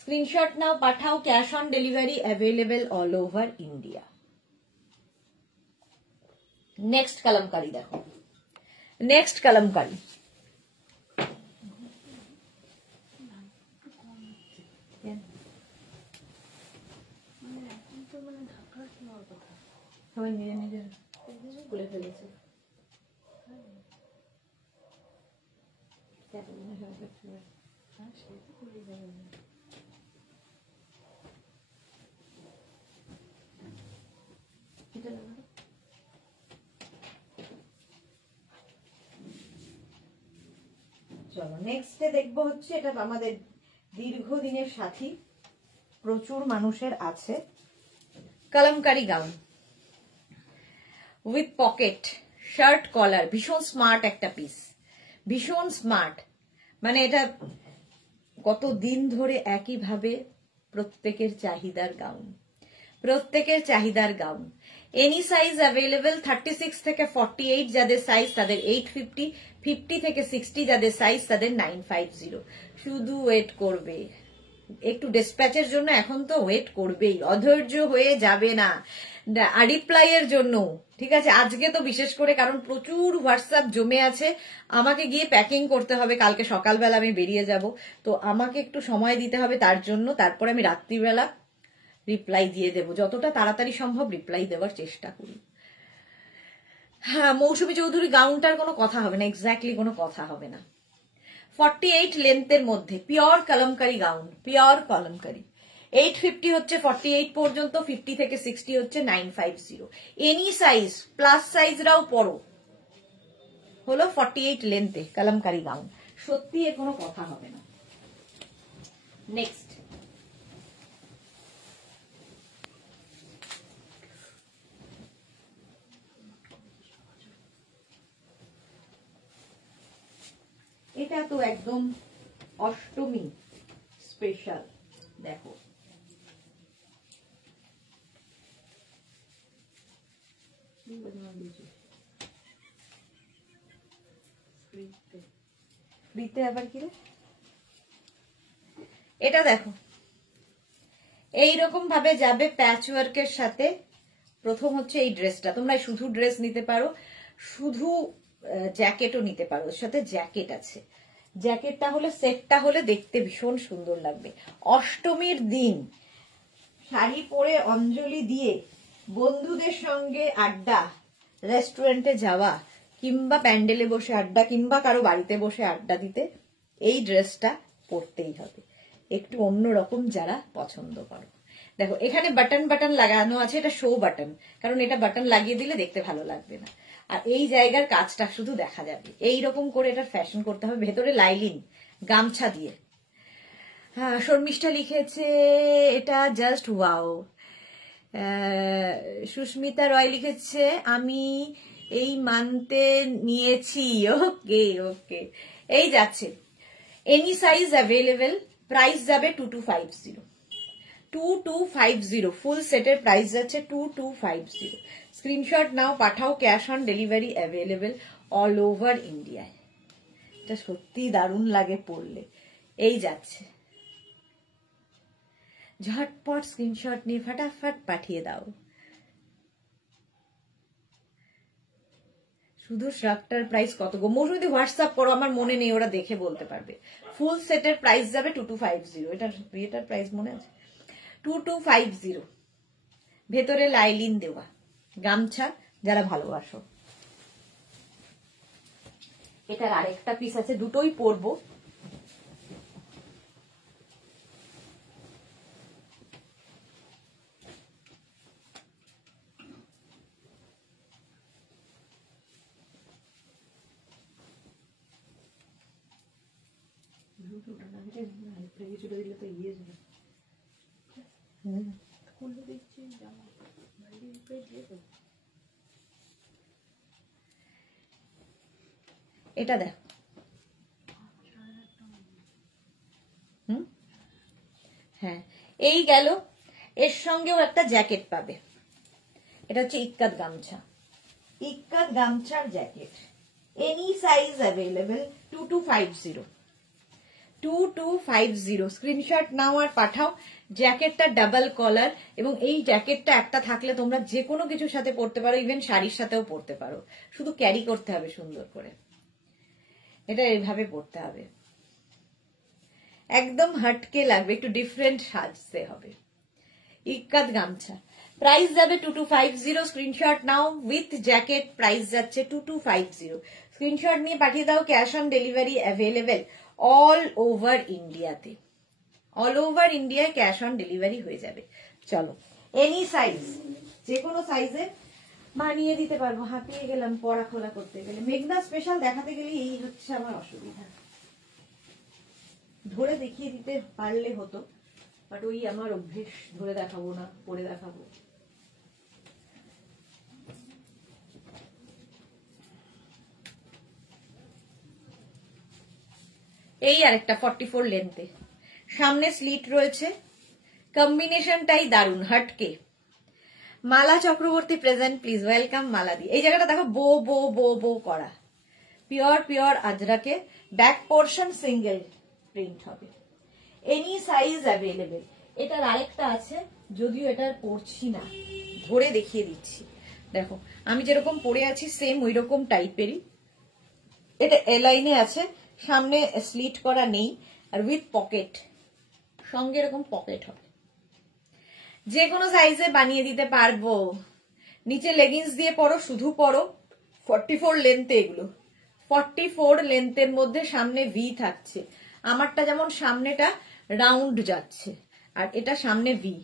স্ক্রিনশট নাও, পাঠাও। Cash on delivery available all over India. Next kalamkari দেখো, নেক্সট কলমকারি। সবাই নিজে নিজে খুলে ফেলেছে। চলো নেক্সটে দেখবো হচ্ছে, এটা আমাদের দীর্ঘদিনের সাথী, প্রচুর মানুষের আছে। Kalamkari gown with pocket, shirt collar, ভীষণ স্মার্ট একটা পিস, ভীষণ স্মার্ট। মানে এটা কত দিন ধরে একইভাবে প্রত্যেকের চাহিদার গাউন, প্রত্যেকের চাহিদার গাউন। Any size available. 36 থেকে 48 যাদের সাইজ তাদের 850, 50 থেকে 60 যাদের সাইজ তাদের 950। শুধু ওয়েট করবে, একটু ডিসপ্যাচের জন্য এখন তো ওয়েট করবেই, অধৈর্য হয়ে যাবে না। রিপ্লাই এর জন্য, ঠিক আছে, আজকে তো বিশেষ করে, কারণ প্রচুর হোয়াটসঅ্যাপ জমে আছে, আমাকে গিয়ে প্যাকিং করতে হবে, কালকে সকালবেলা আমি বেরিয়ে যাব, তো আমাকে একটু সময় দিতে হবে তার জন্য। তারপরে আমি রাত্রিবেলা রিপ্লাই দিয়ে দেব, যতটা তাড়াতাড়ি সম্ভব রিপ্লাই দেওয়ার চেষ্টা করি। হ্যাঁ, মৌসুমী চৌধুরী গাউনটার কোনো কথা হবে না, এক্স্যাক্টলি কোনো কথা হবে না। 48 লেন্থের মধ্যে pure kalamkari gown, pure kalamkari. 850 হচ্ছে 48 পর্যন্ত, 50 থেকে 60 হচ্ছে 950। এনি সাইজ, প্লাস সাইজরাও পরো। হলো 48 লেন্থে কলমকারি গাউন, সত্যি এর কোনো কথা হবে না। নেক্সট এটা তো একদম অষ্টমী স্পেশাল। দেখো ফ্রিতে আবার কি রে? এটা দেখো, এইরকম ভাবে যাবে প্যাচ ওয়ার্কের সাথে। প্রথম হচ্ছে এই ড্রেসটা, তোমরা শুধু ড্রেস নিতে পারো, শুধু জ্যাকেটও নিতে পারো, ওর সাথে জ্যাকেট আছে। জ্যাকেটটা হলে, সেটটা হলে দেখতে ভীষণ সুন্দর লাগবে। অষ্টমীর দিন শাড়ি পরে অঞ্জলি দিয়ে বন্ধুদের সঙ্গে আড্ডা, রেস্টুরেন্টে যাওয়া, কিংবা প্যান্ডেলে বসে আড্ডা, কিংবা কারো বাড়িতে বসে আড্ডা দিতে এই ড্রেসটা পরতেই হবে। একটু অন্যরকম যারা পছন্দ করো। দেখো এখানে বাটন বাটন লাগানো আছে, এটা শো বাটন, কারণ এটা বাটন লাগিয়ে দিলে দেখতে ভালো লাগবে না। আর এই জায়গার কাজটা শুধু দেখা যাবে। এইরকম করে এটা ফ্যাশন করতে হবে। ভেতরে লাইলিন গামছা দিয়ে। হ্যাঁ, শর্মিষ্ঠা লিখেছে এটা জাস্ট ওয়াও। সুস্মিতা রয় লিখেছে আমি এই মানতে নিয়েছি। ওকে ওকে, এই যাচ্ছে। এনি সাইজ অ্যাভেলেবেল, প্রাইস যাবে 2250। 2250 ফুল সেটের প্রাইস যাচ্ছে 2250। স্ক্রিনশট নাও, পাঠাও, cash on delivery available all over ইন্ডিয়ায়। এটা সত্যি দারুণ লাগে পড়লে। এই যাচ্ছে, ঝটপট স্ক্রিনশট নিয়ে ফাটাফাট পাঠিয়ে দাও। শুধু শার্টটার প্রাইস কত গো? মৌসুমী হোয়াটসঅ্যাপ করো, আমার মনে নেই, ওরা দেখে বলতে পারবে। ফুল সেটের প্রাইস যাবে 2250। এটার প্রাইস মনে আছে? 2250। ভেতরে লাইলিন দেওয়া গামছা, যারা ভালোবাসো। এটার আরেকটা পিস আছে, দুটোই পরবো। এটা দেখ, হ্যাঁ এই গেল। এর সঙ্গেও একটা জ্যাকেট পাবে। এটা হচ্ছে ইক্কাত গামছা, ইক্কাত গামছার jacket. Any size available 2250। 2250 screenshot নাও আর পাঠাও। জ্যাকেটটা ডাবল কলার, এবং এই জ্যাকেটটা একটা থাকলে তোমরা যে কোনো কিছুর সাথে পরতে পারো, ইভেন শাড়ির সাথেও পরতে পারো। শুধু ক্যারি করতে হবে সুন্দর করে। এটা এইভাবে পরতে হবে, একদম হটকে লাগবে, একটু ডিফারেন্ট সাজতে হবে। ইক্কাত গামছা, প্রাইস যাবে 2250। Screenshot now with jacket, price যাচ্ছে 2250। স্ক্রিনশট নিয়ে পাঠিয়ে দাও, cash on delivery available all over ইন্ডিয়াতে। অল ওভার ইন্ডিয়ায় ক্যাশ অন ডেলিভারি হয়ে যাবে। চলো, এনি সাইজ, যে কোনো সাইজে বানিয়ে দিতে পারবো। হাঁপিয়ে গেলাম পড়া খোলা করতে গেলে। মেঘনা স্পেশাল দেখাতে গেলে এই হচ্ছে আমার অসুবিধা। ধরে দেখিয়ে দিতে পারলে হতো, বাট ওই আমার অভ্যেস, ধরে দেখাবো না, পরে দেখাবো। এই আরেকটা 44 লেন্থে, সামনে স্লিট রয়েছে, কম্বিনেশনটাই দারুণ, হটকে। Mala Chakraborty present, please welcome মালাদি। এই জায়গাটা দেখো, বো বো বো বো করা, পিওর পিওর আজরাকে। ব্যাক পোর্শন সিঙ্গেল প্রিন্ট হবে। Any size available. এটার আরেকটা আছে, যদিও এটার পরছি না, ধরে দেখিয়ে দিচ্ছি। দেখো আমি যেরকম পরে আছি সেম ওই রকম টাইপেরই। এটা এলাইনে আছে, সামনে স্লিট করা নেই, আর উইথ পকেট, সঙ্গে এরকম পকেট হবে। যে কোনো সাইজে বানিয়ে দিতে পারবো। নিচে লেগিংস দিয়ে পরো, শুধু পরো। 44 লেন্থে এগুলো, 44 লেন্থের মধ্যে সামনে ভি থাকছে। আমারটা যেমন সামনেটা রাউন্ড যাচ্ছে, আর এটা সামনে ভি।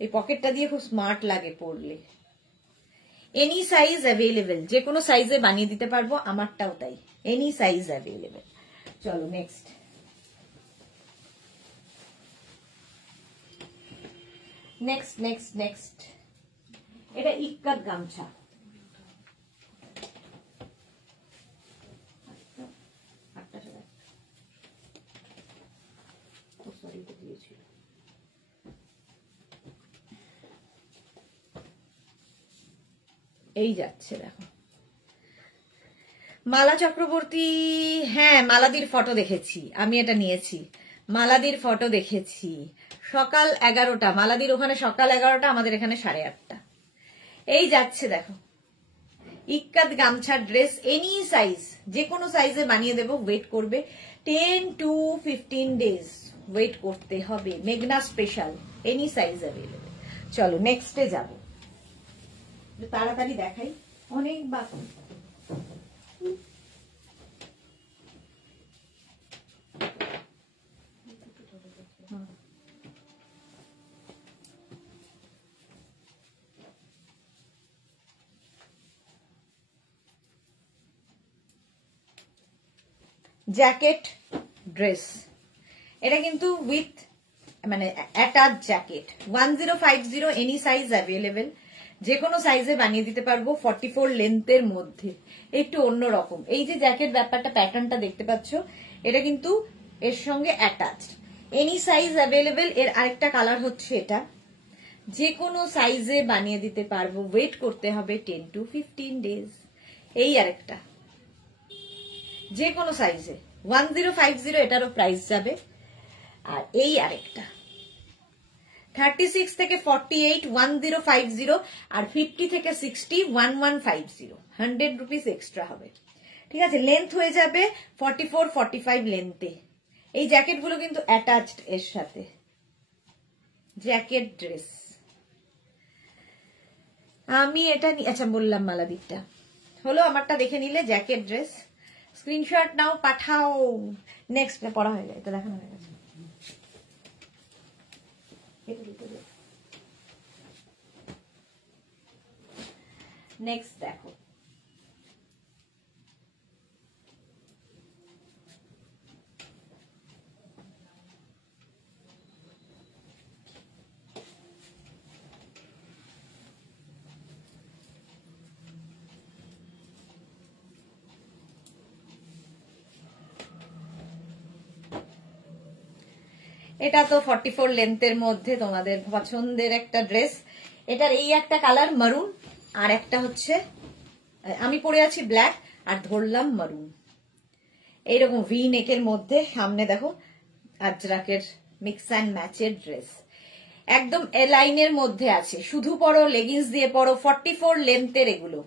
এই পকেটটা দিয়ে খুব স্মার্ট লাগে পরলে। এনি সাইজ অ্যাভেলেবেল, যে কোনো সাইজে বানিয়ে দিতে পারবো, আমারটাও তাই, এনি সাইজ অ্যাভেলেবেল। চলো নেক্সট। নেক্সট নেক্সট নেক্সট, এটা ইক্কাত গামছা। এই যাচ্ছে দেখো মালা চক্রবর্তী। হ্যাঁ, মালাদির ফটো দেখেছি, আমি এটা নিয়েছি, মালাদির ফটো দেখেছি। সকাল 11টা, মালাদির ওখানে সকাল 11টা, আমাদের এখানে 8:30। এই যাচ্ছে দেখো ইক্কাত গামছা ড্রেস, এনি সাইজ, যে কোনো সাইজে বানিয়ে দেবো। ওয়েট করবে 10 to 15 days, ওয়েট করতে হবে। মেঘনা স্পেশাল, এনি সাইজ অ্যাভেলেবেল। চলো নেক্সটে যাব, তাড়াতাড়ি দেখাই, অনেক বাকি। জ্যাকেট ড্রেস, এটা কিন্তু উইথ মানে attach jacket. 1050, any size available, যে কোনো সাইজে বানিয়ে দিতে পারবো। 44 লেন্থের মধ্যে, একটু অন্যরকম। এই যে জ্যাকেট ব্যাপারটা, প্যাটার্নটা দেখতে পাচ্ছ, এটা কিন্তু এর সঙ্গে অ্যাটাচড, এনি সাইজ অ্যাভেলেবেল। এর আরেকটা কালার হচ্ছে এটা, যে কোনো সাইজে বানিয়ে দিতে পারবো। ওয়েট করতে হবে 10 to 15 days। এই আরেকটা, যে কোনো সাইজে 1050, এটারও প্রাইস যাবে। আর এই আরেকটা 36 থেকে 48 1050, আর 50 থেকে 60 1150, 100 রুপিস এক্সট্রা হবে। ঠিক আছে, লেন্থ হয়ে যাবে 44-45 লেন্থে। এই জ্যাকেটগুলো কিন্তু অ্যাটাচড এর সাথে। জ্যাকেট ড্রেস আমি এটা আচ্ছা বললাম মালাদিকটা হলো, আমারটা দেখে নিলে। জ্যাকেট ড্রেস স্ক্রিনশট নাও, পাঠাও। নেক্সট পড়া হয়ে যায়, এটা দেখানো হয়ে গেছে। নেক্সট দেখো, এটা তো 44 লেন্থের মধ্যে তোমাদের পছন্দের একটা ড্রেস। এটার এই একটা কালার মারুন, আর একটা হচ্ছে আমি পরে আছি ব্ল্যাক, আর ধরলাম মারুন। এইরকম ভি নেকের মধ্যে, সামনে দেখো আজরাকের মিক্স অ্যান্ড ম্যাচের ড্রেস, একদম এলাইনের মধ্যে আছে। শুধু পরো, লেগিংস দিয়ে পরো, 44 লেন্থের এগুলো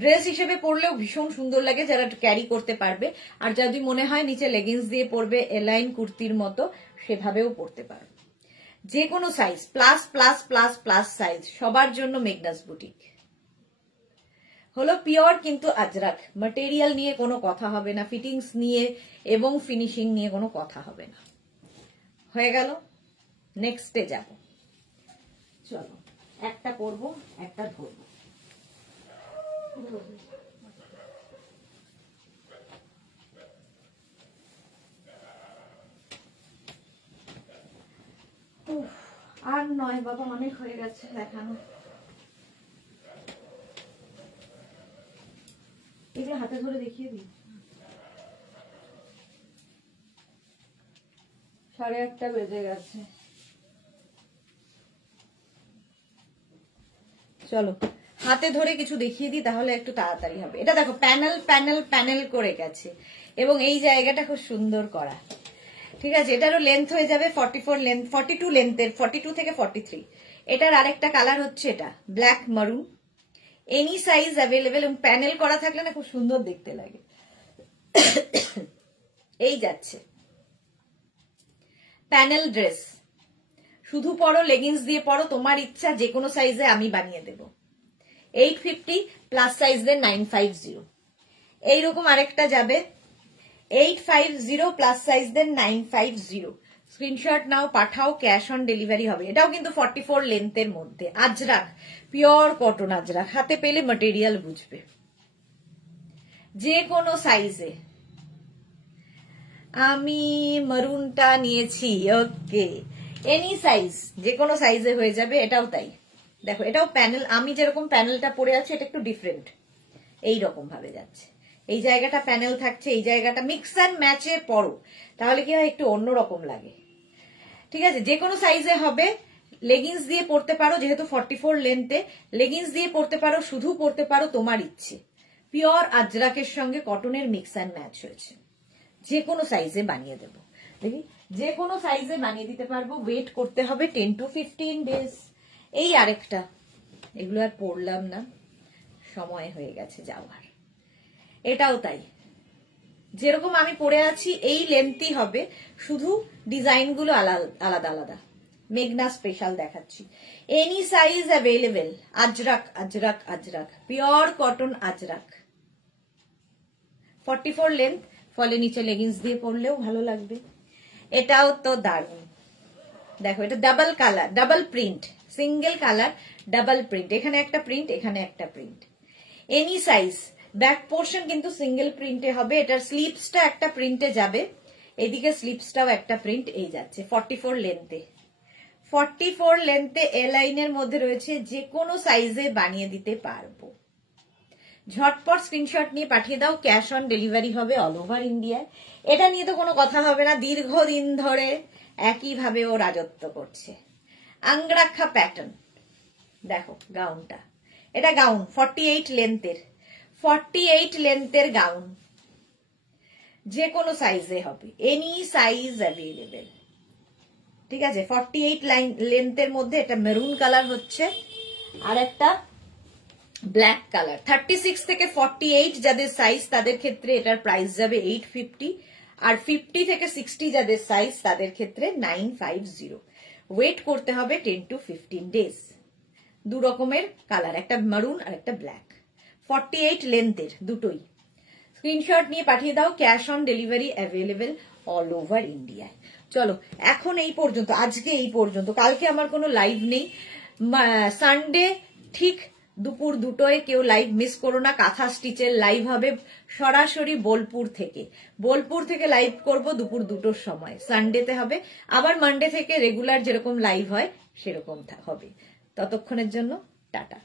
ড্রেস হিসেবে পরলেও ভীষণ সুন্দর লাগে, যারা ক্যারি করতে পারবে। আর যদি মনে হয় নিচে লেগিংস দিয়ে পরবে এলাইন কুর্তির মতো, সেভাবেও পরতে পারবে। যে কোনো size, plus plus plus plus size, সবার জন্য মেঘনাস বুটিক। হলো পিওর কিন্তু আজরাক, ম্যাটেরিয়াল নিয়ে কোনো কথা হবে না, ফিটিংস নিয়ে এবং ফিনিশিং নিয়ে কোনো কথা হবে না। হয়ে গেল, নেক্সটে যাব। চলো, একটা পরবো, একটা ধরবো। আর নয় বাবা, অনেক হয়ে গেছে দেখানো। এগুলো হাতে ধরে দেখিয়ে দিই। 8:30 বেজে গেছে। চলো হাতে ধরে কিছু দেখিয়ে দিই, তাহলে একটু তাড়াতাড়ি হবে। এটা দেখো প্যানেল প্যানেল প্যানেল করে গেছে, এবং এই জায়গাটা খুব সুন্দর করা। ঠিক আছে, এটারও লেন্থ হয়ে যাবে 44 লেন্থ, 42 লেন্থের, 42 থেকে 43। এটার আরেকটা কালার হচ্ছে এটা ব্ল্যাক মারুন, এনি সাইজ অ্যাভেলেবেল, এবং প্যানেল করা থাকলে না খুব সুন্দর দেখতে লাগে। এই যাচ্ছে প্যানেল ড্রেস, শুধু পরো, লেগিংস দিয়ে পরো, তোমার ইচ্ছা, যে কোনো সাইজে আমি বানিয়ে দেব। 850 প্লাস সাইজদের 950। এইরকম আরেকটা যাবে 850 প্লাস সাইজদের 950। স্ক্রিনশট নাও, পাঠাও, ক্যাশ অন ডেলিভারি হবে। এটাও কিন্তু 44 লেন্থের মধ্যে, আজরাক, পিওর কটন আজরাক, হাতে পেলে ম্যাটেরিয়াল বুঝবে। যে কোনো সাইজে, আমি মারুনটা নিয়েছি। ওকে, এনি সাইজ, যে কোনো সাইজে হয়ে যাবে। এটাও তাই, দেখো এটাও প্যানেল, আমি যেরকম প্যানেলটা পরে আছি এটা একটু ডিফারেন্ট, এইরকম ভাবে যাচ্ছে। এই জায়গাটা প্যানেল থাকছে, এই জায়গাটা মিক্স অ্যান্ড ম্যাচে পরো, তাহলে কি হয় একটু অন্যরকম লাগে। ঠিক আছে, যে কোনো সাইজে হবে। লেগিংস দিয়ে পরতে পারো, যেহেতু 44 লেন্থে লেগিংস দিয়ে পরতে পারো, শুধু পরতে পারো, তোমার ইচ্ছে। পিওর আজরাকের সঙ্গে কটনের মিক্স অ্যান্ড ম্যাচ হয়েছে। যে কোনো সাইজে বানিয়ে দেবো, দেখি যে কোনো সাইজে বানিয়ে দিতে পারবো। ওয়েট করতে হবে 10 to 15 ডেজ। এই আরেকটা, এগুলো আর পরলাম না, সময় হয়ে গেছে যাওয়ার। এটাও তাই, যেরকম আমি পরে আছি এই লেন্থই হবে, শুধু ডিজাইনগুলো আলাদা আলাদা। মেঘনা স্পেশাল দেখাচ্ছি, any size available. Ajrak Ajrak Ajrak, pure cotton Ajrak, 44 length. ফলে নিচে লেগিংস দিয়ে পরলেও ভালো লাগবে। এটাও তো দারুণ, দেখো এটা double colour, double print, single colour double print, এখানে একটা প্রিন্ট, এখানে একটা print. Any size, back portion কিন্তু সিঙ্গেল প্রিন্টে হবে। এটার স্লিপসটা একটা প্রিন্টে যাবে, এদিকে স্লিপসটাও একটা প্রিন্ট এই যাচ্ছে। 44 লেন্থে, 44 লেন্থে এ লাইনের মধ্যে রয়েছে, যে কোনো সাইজে বানিয়ে দিতে পারবো। ঝটপট স্ক্রিনশট নিয়ে পাঠিয়ে দাও, ক্যাশ অন ডেলিভারি হবে অল ওভার ইন্ডিয়ায়। এটা নিয়ে তো কোনো কথা হবে না, দীর্ঘদিন ধরে একইভাবে ও রাজত্ব করছে। আংরাক্ষা প্যাটার্ন, দেখো গাউনটা, এটা গাউন 48 লেন্থের, 48 লেন্থের গাউন, যে কোনো সাইজে হবে, এনি সাইজ অ্যাভেলেবেল। ঠিক আছে, 48 লেন্থের মধ্যে এটা মেরুন কালার হচ্ছে, আর একটা ব্ল্যাক কালার। 36 থেকে 48 যাদের সাইজ তাদের ক্ষেত্রে এটার প্রাইস যাবে 850, আর 50 থেকে 60 যাদের সাইজ তাদের ক্ষেত্রে 950। ওয়েট করতে হবে 10 to 15 ডেজ। দু রকমের কালার, একটা মারুন আর একটা ব্ল্যাক, 48 লেন্থের দুটোই। স্ক্রিনশট নিয়ে পাঠিয়ে দাও, cash on delivery available all over ইন্ডিয়ায়। চলো এখন এই পর্যন্ত, আজকে এই পর্যন্ত। কালকে আমার কোনো লাইভ নেই, সানডে ঠিক দুপুর 2টোয়, কেউ লাইভ মিস করো না। কাঁথা স্টিচের লাইভ হবে সরাসরি বোলপুর থেকে, বোলপুর থেকে লাইভ করব দুপুর 2টোর সময়, সানডেতে হবে। আবার মানডে থেকে রেগুলার যেরকম লাইভ হয় সেরকম হবে। ততক্ষণের জন্য টাটা।